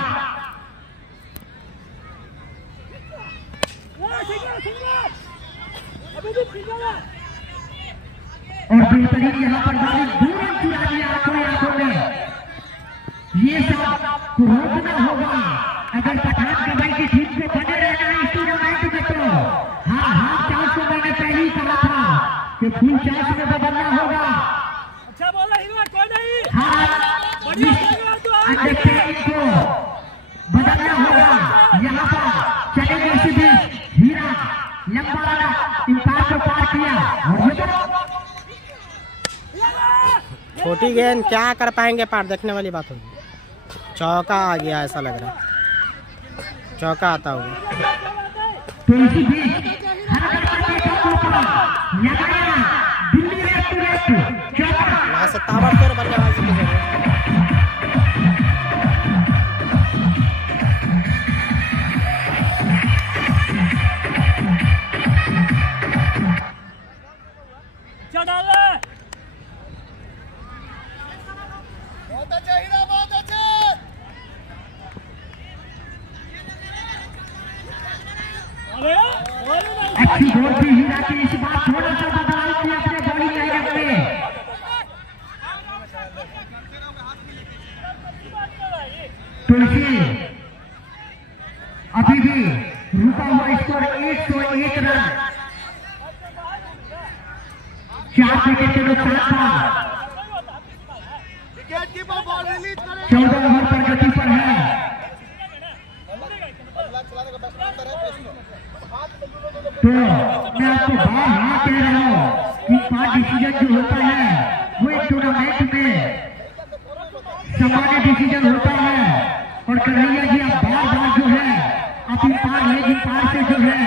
और बेहतरीन यहाँ पर बॉलिंग दूर चुरा दिया आंखों में। ये सब को रोकना होगा अगर पठान कबाई की टीम को बने रहना है इस टूर्नामेंट में। तो हाफ चांस को मैंने पहले ही कहा था कि फुल चांस में बदलना होगा। अच्छा बोला हीरा, कोई नहीं। अंडरस्टैंडिंग को बदलना होगा। यहाँ पर चलेंगे इसी बीच हीरा लंबा वाला इंपायर को पार किया और छोटी गेंद क्या कर पाएंगे पार, देखने वाली बात होगी। चौका आ गया, ऐसा लग रहा है चौका आता होगा। तो इसी बीच यहाँ से ताबड़तोड़ बल्लेबाजी की जरूरत। बहुत अच्छा हीरा, बहुत अच्छा। अच्छी बॉल थी हीरा की। इस बार थोड़ा सा बदलाव किया अपने बॉलिंग लाइनअप में। तुलसी अभी भी रुका हुआ स्कोर 101 रन, 4 विकेट के नुकसान पर। विकेट कीपर बॉल रिलीज करे। 14 ओवर पर गति पर है। तो मैं आपको बार बार कह रहा हूँ कि 5 डिसीजन जो होता है वो एक टूर्नामेंट में सामान्य डिसीजन होता है। और कन्हैया जी आप बार जो है आप पार से जो है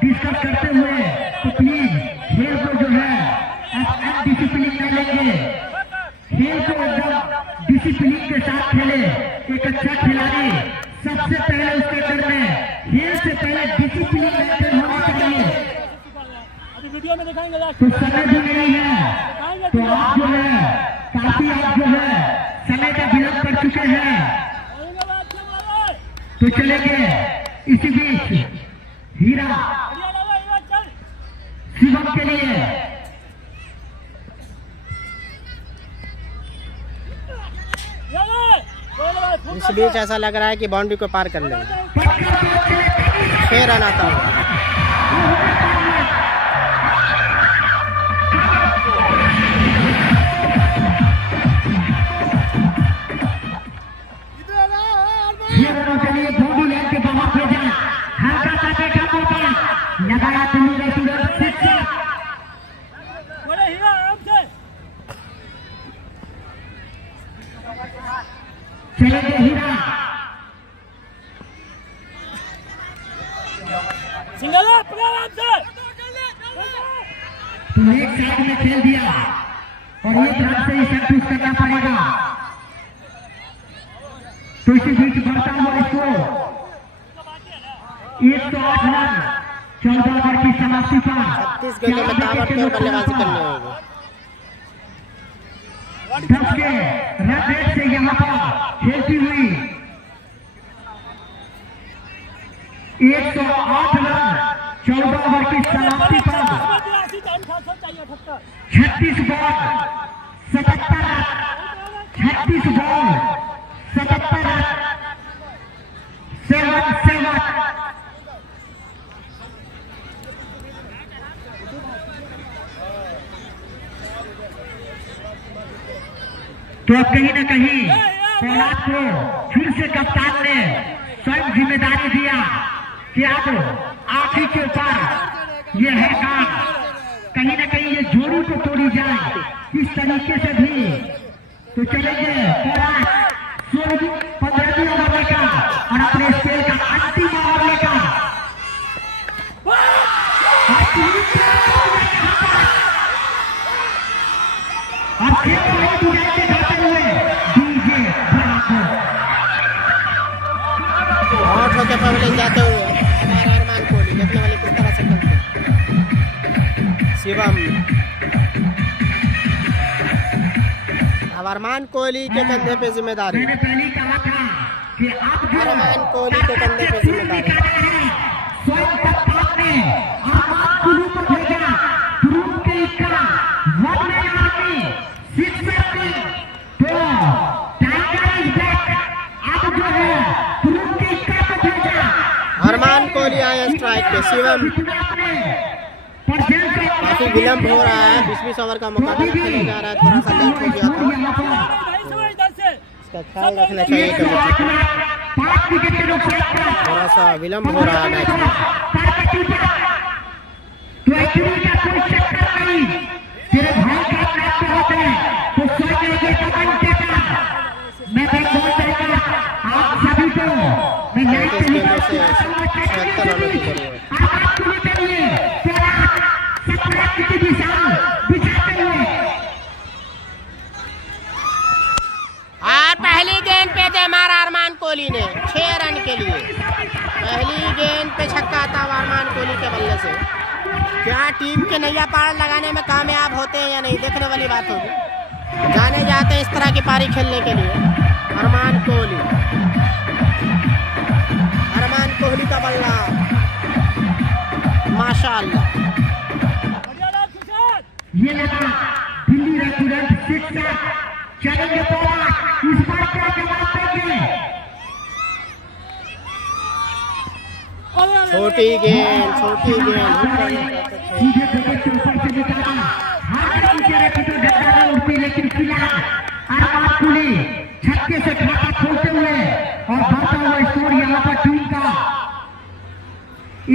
डिस्कस करते हुए तो प्लीज खेल को जो है आप डिसिप्लिन में लेंगे। खेल को एकदम डिसिप्लिन के साथ खेले। एक अच्छा खिलाड़ी सबसे पहले उसके अंदर में खेल से पहले डिसिप्लिन मेंटेन होना चाहिए। अभी वीडियो में दिखाएंगे तो समय भी नहीं है, तो आप जो है काफी आप जो है समय का विलंब कर चुके हैं। तो चलेंगे इसी बीच हीरा शिवम के लिए इस बीच ऐसा लग रहा है कि बाउंड्री को पार कर लेंगे। 6 रन आता हुआ। के लिए बॉडी लाइन के बाहर भेजा, हल्का सा देखा मौका लगाया दिल्ली रेसिडेंट शिक्षा। चलेंगे हीरा सिंगल अपने आराम से तो एक साइड में खेल दिया और एक रन से ही सब कुछ करना पड़ेगा। तो इसी बीच बढ़ता हुआ इसको 108 रन 14 ओवर की समाप्ति पर 36 गेंदों में ताबड़तोड़ बल्लेबाजी करनी होगी। 10 के रन रेट से यहाँ पर खेलती हुई 108 रन 14 ओवर की समाप्ति पर 36 बॉल 77 रन 36 बॉल 77 रन 7 तो अब कहीं न कहीं पोलार्ड को फिर से कप्तान ने स्वयं जिम्मेदारी दिया कि अब आखिरी के ऊपर ये है काम, कहीं न कहीं ये जोड़ी को तोड़ी जाए इस तरीके से भी। तो चलेंगे पोलार्ड 15वीं ओवर लेकर और अपने स्पेल का अंतिम ओवर लेकर और आउट होकर पवेलियन जाते हुए हमारा अरमान कोहली देखने वाले किस तरह से खेलते। शिवम अब अरमान कोहली के कंधे पे जिम्मेदारी। मैंने पहले कहा था कि आप जो अरमान कोहली के कंधे पे जिम्मेदारी। स्वयं कप्तान ने अरमान कोहली को भेजा ग्रुप के इसका वन मैन आर्मी 6 तो टाइगर इज बैक। अब जो है ग्रुप के इसका को भेजा अरमान कोहली आए स्ट्राइक पे। शिवम काफी विलंब हो रहा है। 20 ओवर का मुकाबला खेला जा रहा है। थोड़ा सा लेट हो गया था, इसका ख्याल रखना चाहिए कमेटी को। थोड़ा सा विलंब हो रहा है मैच में। तेरे भाई का मैच होते हैं तो स्वयं के कमेंट देता मैं बोल देगा आप सभी को मैं लाइक से 76 रनों की जरूरत। और पहली गेंद पे थे मारा अरमान कोहली ने 6 रन के लिए। पहली गेंद पे छक्का था अरमान कोहली के बल्ले से। क्या टीम के नैया पार लगाने में कामयाब होते हैं या नहीं, देखने वाली बात होगी। जाने जाते हैं इस तरह की पारी खेलने के लिए अरमान कोहली। अरमान कोहली का बल्ला माशाअल्लाह। ये लगा दिल्ली रेसिडेंट शिक्षा चलेंगे पोलार्ड इस बार क्या जवाब देंगे। छोटी गेंद सीधे विकेट के ऊपर से निकाला हाथ नीचे रखी तो डंडा में उड़ती, लेकिन फिलहाल अरमान कोहली छक्के से खाता खोलते हुए और बढ़ता हुआ स्कोर यहाँ पर टीम का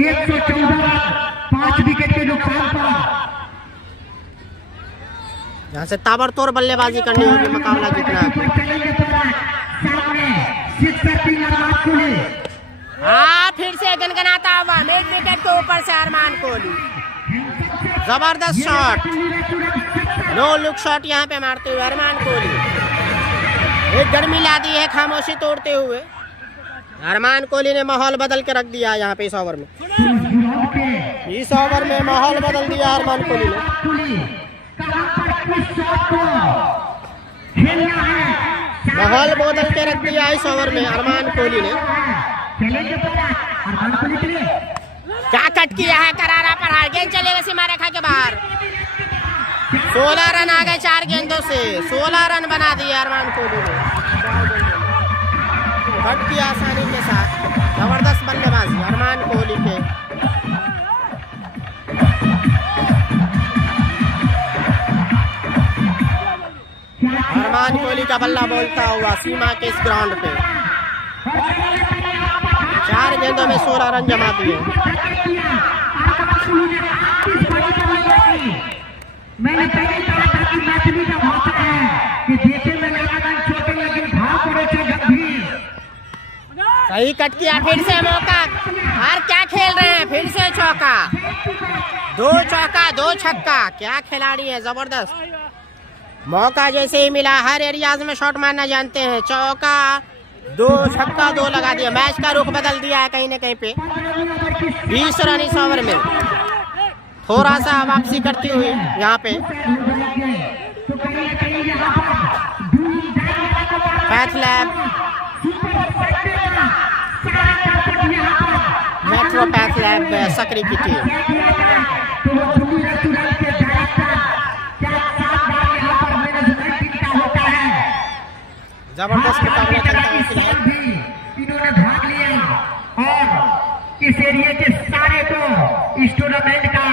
114 रन 5 विकेट के नुकसान पर। यहाँ से ताबड़तोड़ बल्लेबाजी करनी होगी मुकाबला जीतना है। फिर से गनगनाता हुआ मिड विकेट के ऊपर से अरमान कोहली। जबरदस्त शॉट, नो लुक शॉट यहाँ पे मारते हुए अरमान कोहली। एक गर्मी ला दी है खामोशी तोड़ते हुए। अरमान कोहली ने माहौल बदल के रख दिया यहाँ पे इस ओवर में। इस ओवर में माहौल बदल दिया अरमान कोहली ने। माहौल बदल के रख दिया इस ओवर में अरमान कोहली ने। क्या कट किया है करारा प्रहार, गेंद चलेगा सीमा रेखा के बाहर। 16 रन आ गए 4 गेंदों से, 16 रन बना दिए अरमान कोहली ने। कट किया आसानी के साथ, जबरदस्त बल्लेबाजी अरमान कोहली के। अरमान कोहली का बल्ला बोलता हुआ सीमा के इस ग्राउंड पे 4 गेंदों में 16 रन जमा दिए। मैंने पहले कहा था कि मैचनी का मौका है कि देखे में लगातार छोटे लेकिन भाव पड़े थे गंभीर। सही कट किया, फिर से मौका। और क्या खेल रहे हैं, फिर से चौका, 2 चौका 2 छक्का। क्या खिलाड़ी है, जबरदस्त। मौका जैसे ही मिला हर एरियाज में शॉट मारना जानते हैं। चौका 2 छक्का 2 लगा दिया। मैच का रुख बदल दिया है कहीं न कहीं पे। 20 रन इस ओवर में, थोड़ा सा वापसी करती हुई यहाँ पे। Path lab, metro path lab Sakri की टीम। जबरदस्त मुकाबला चलता है फिलहाल। इन्होंने भाग लिया और इस एरिया के सारे को इस टूर्नामेंट का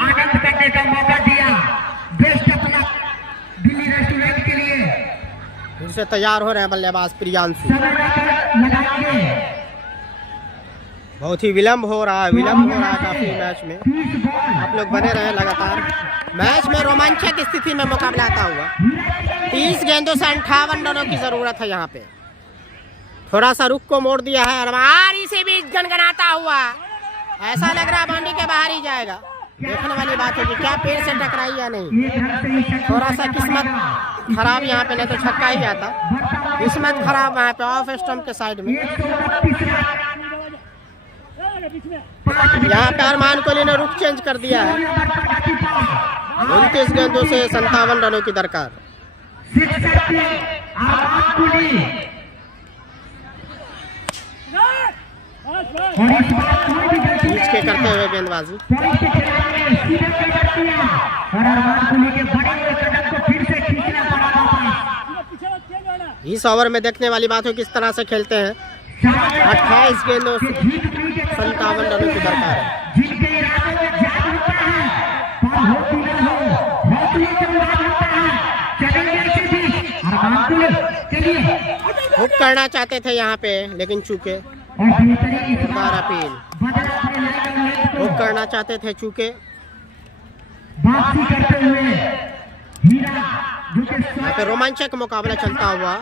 आनंद करने का मौका दिया। Best of luck Delhi restaurant के लिए। फिर से तैयार हो रहे हैं बल्लेबाज प्रियांशु। बहुत ही विलंब हो रहा है काफी मैच में। आप लोग बने रहे लगातार। मैच में रोमांचक स्थिति में मुकाबला आता हुआ। 30 गेंदों से 58 रनों की जरूरत है यहाँ पे। थोड़ा सा रुख को मोड़ दिया है अरमान, इसी बीच गनगनाता हुआ। ऐसा लग रहा है बाउंड्री के बाहर ही जाएगा। देखने वाली बात होगी क्या पेड़ से टकराई या नहीं। थोड़ा सा किस्मत खराब यहाँ पे, नहीं तो छक्का ही आता। किस्मत खराब यहाँ पे ऑफ स्टंप के साइड में। यहाँ पे अरमान कोहली ने रुख चेंज कर दिया है। 29 गेंदों से 57 रनों की दरकार। बीच के करते हुए गेंदबाजी। इस ओवर में देखने वाली बात हो किस तरह से खेलते हैं। 28 गेंदों से 57 रनों की दरकार है। हुक करना चाहते थे यहाँ पे लेकिन चूके। अपील हुक करना चाहते थे चूके। यहाँ पे रोमांचक मुकाबला चलता हुआ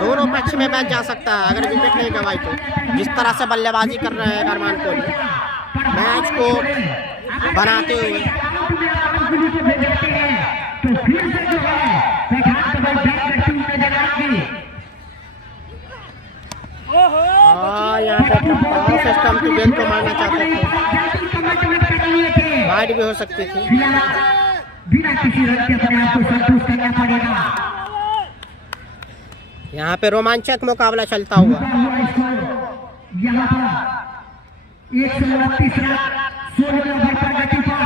दोनों पक्ष में मैच जा सकता है अगर विकेट नहीं गंवाई तो। जिस तरह से बल्लेबाजी कर रहे हैं अरमान कोहली मैच को बनाते हुए। यहाँ पे स्टंप की गेंद को मारना चाहते थे, वाइड भी हो सकती थी। यहाँ पे रोमांचक मुकाबला चलता हुआ। यहाँ पर 129 रन 16 ओवर पर गति पर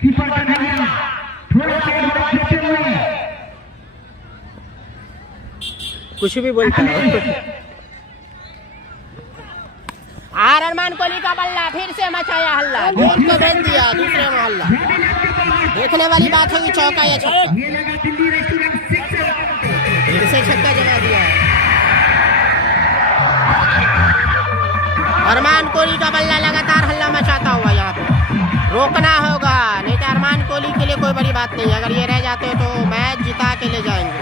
कीपर का नैया थोड़ा सा कुछ भी बोलता है। अरमान कोहली का बल्ला फिर से मचाया हल्ला, गेंद को भेज दिया दूसरे मोहल्ला। देखने वाली बात होगी चौका या छक्का। फिर से छक्का जमा दिया है। अरमान कोहली का बल्ला लगातार हल्ला मचाता हुआ यहाँ पे रोकना होगा, नहीं तो अरमान कोहली के लिए कोई बड़ी बात नहीं। अगर ये रह जाते तो मैच जिता के ले जाएंगे।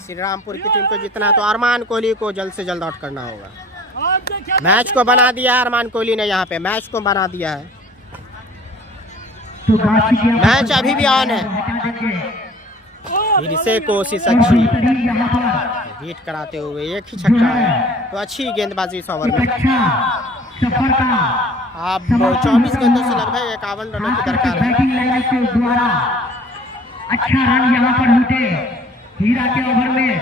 श्री रामपुर की टीम को जीतना तो अरमान कोहली को जल्द से जल्द आउट करना होगा। मैच को बना दिया अरमान कोहली ने, यहाँ पे मैच को बना दिया है। मैच अभी भी ऑन है। फिर से कोशिश अच्छी बीट कराते हुए एक ही छक्का है, तो अच्छी गेंदबाजी इस ओवर में। अब 24 गेंदों से लगभग 51 रनों की दरकार है। अच्छा रन यहाँ पर लूटे हीरा के ओवर में।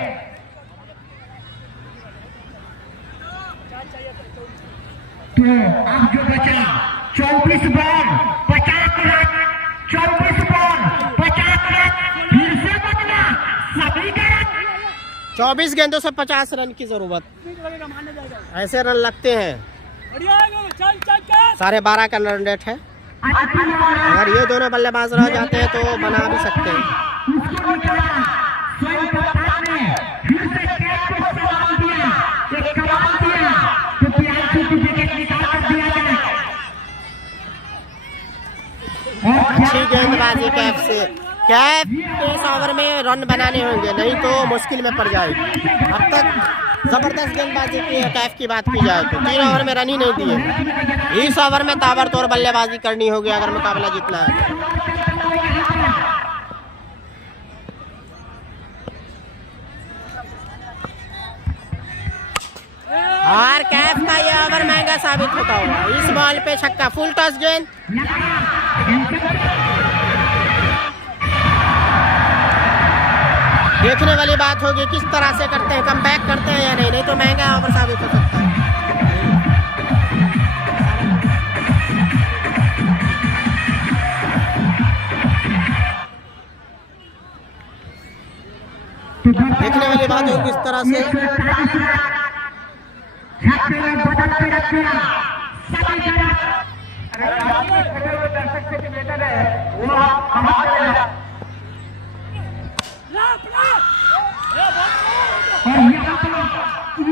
तो अब जो बचा 24 बॉल 50 रन, 24 बॉल 50 रन, फिर से बदला सभी का रन। 24 गेंदों से 50 रन की जरूरत, ऐसे रन लगते हैं। 12.5 का रन रेट है। अगर ये दोनों बल्लेबाज रह जाते हैं तो बना भी सकते हैं। अच्छी गेंदबाजी कैफ से। कैफ इस ओवर में रन बनाने होंगे, नहीं तो मुश्किल में पड़ जाएगी। अब तक जबरदस्त गेंदबाजी की है कैफ की बात की जाए तो 3 ओवर में रन ही नहीं दिए। इस ओवर में ताबड़तोड़ बल्लेबाजी करनी होगी अगर मुकाबला जीतना है। और कैफ का ये ओवर महंगा साबित होता हुआ। इस बॉल पे छक्का, फुल टॉस गेंद। देखने वाली बात होगी किस तरह से करते हैं, कम बैक करते हैं या नहीं, नहीं तो महंगा ओवर साबित हो सकता है। देखने वाली बात होगी किस तरह से।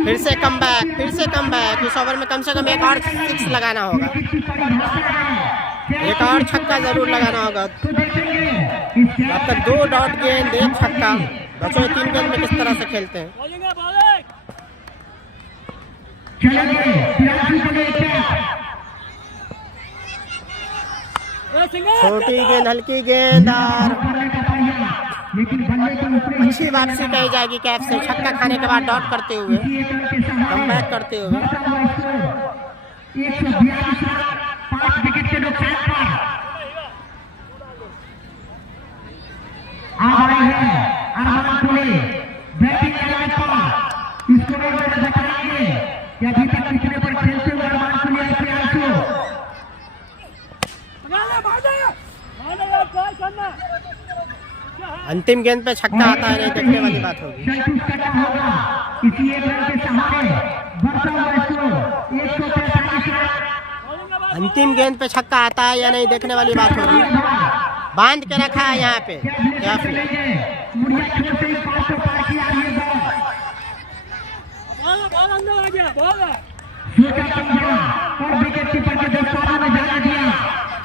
फिर से कम बैक, फिर से कम बैक। इस ओवर में कम से कम एक और 6 लगाना होगा, एक और छक्का जरूर लगाना होगा। अब तक 2 डॉट गेंद, 1 छक्का। बच्चों 3 गेंद में किस तरह से खेलते हैं। छोटी गेंद, हल्की गेंद और अच्छी वापसी कही जाएगी कैफ से। छक्का खाने के बाद डॉट करते हुए, कम बैक करते हुए। 5 विकेट के नुकसान पर आ रहे हैं अरमान कुली बैटिंग लाइन पर। इसको बताएंगे कि अभी तक कितने पर खेलते हुए अरमान कुली ऐसे आंसू। अंतिम गेंद पे छक्का आता है नहीं, देखने वाली बात होगी। इसी एक रन के सहारे बढ़ता हुआ स्कोर 143 रन। अंतिम गेंद पे छक्का आता है या नहीं, देखने वाली बात होगी। बांध के रखा है यहाँ पे कैफ ने।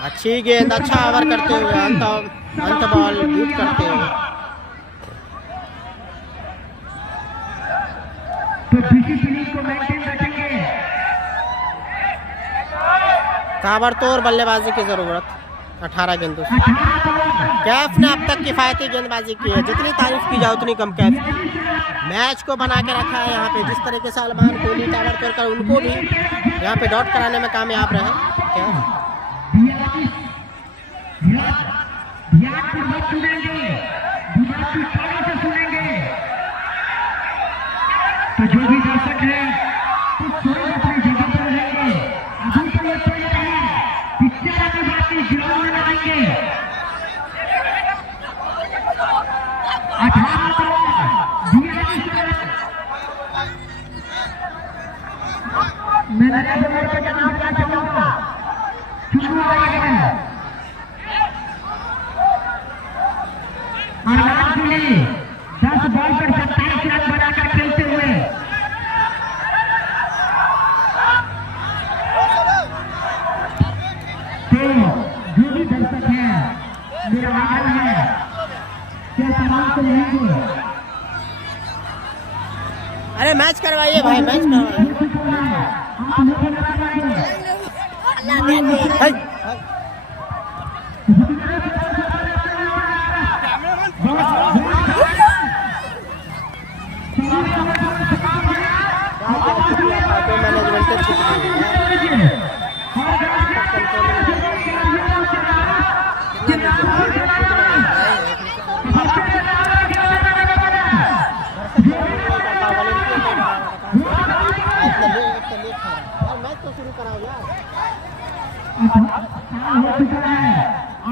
अच्छी गेंद, अच्छा ओवर करते हुए, अंत बॉल बीट करते हुए। तो डिसिप्लिन को मेंटेन रखेंगे। ताबड़तोड़ बल्लेबाजी की जरूरत 18 गेंदों से। कैफ ने अब तक किफायती गेंदबाजी की है, जितनी तारीफ की जाए उतनी कम। कैफ मैच को बना के रखा है यहाँ पे, जिस तरीके से सलमान कोहली ताबड़तोड़ कर उनको भी यहाँ पे डॉट कराने में कामयाब रहे। तो जो भी दर्शक है तो स्वयं अपनी जगह पर रहेंगे। अभी तो ये चल रहा है, पिक्चर आने बाकी ग्राउंड में आएंगे। 18 मैं जनाब क्या चाहूंगा शुरू आए हैं अरमान कुली 10 बॉल पर 27 रन बनाकर खेलते हुए। तो जो भी दर्शक है मेरा आग्रह है कि तमाम को रहेंगे। अरे मैच करवाइए भाई, मैच करवाइए। शुरू कराओ यार। हो चुका है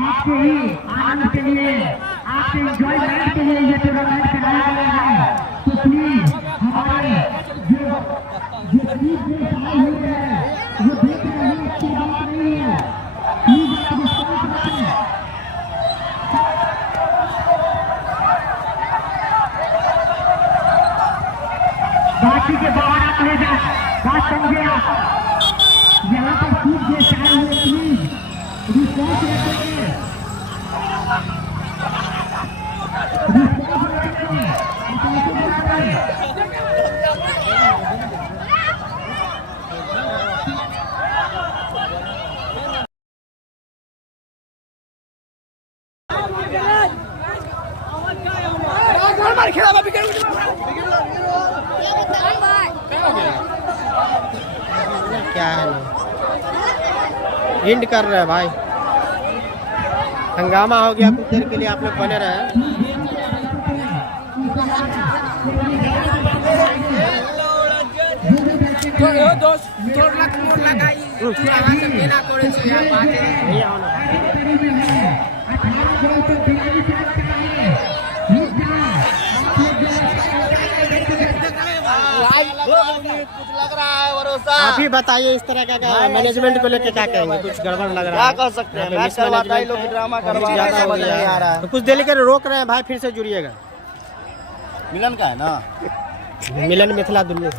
आपके ही आनंद के लिए, आपके एंजॉयमेंट के लिए ये टूर्नामेंट कराया गया है। तो प्लीज हमारे जो चीज देख आए हुए हैं वो देख रहे हैं, अच्छी बात नहीं है। प्लीज आप रिस्पॉन्स रखें। बाकी के बाहर आप ले जाए, बात समझे आप। यहाँ पर खूब देश आए हुए, प्लीज रिस्पॉन्स रखेंगे, रिस्पॉन्स रखेंगे। क्या है हिंड कर रहे हैं भाई, हंगामा हो गया। कुछ देर के लिए आप लोग बने रहे। कुछ लग रहा है भरोसा। आप ही बताइए इस तरह का मैनेजमेंट को लेकर क्या कहेंगे? कुछ गड़बड़ लग रहा है, क्या कर सकते हैं? मैच करवाता है, लोग ड्रामा करवा रहा है, समझ नहीं आ रहा है। तो कुछ देर के रोक रहे हैं भाई, फिर से जुड़िएगा। मिलन का है ना, मिलन मिथिला दुल्लू।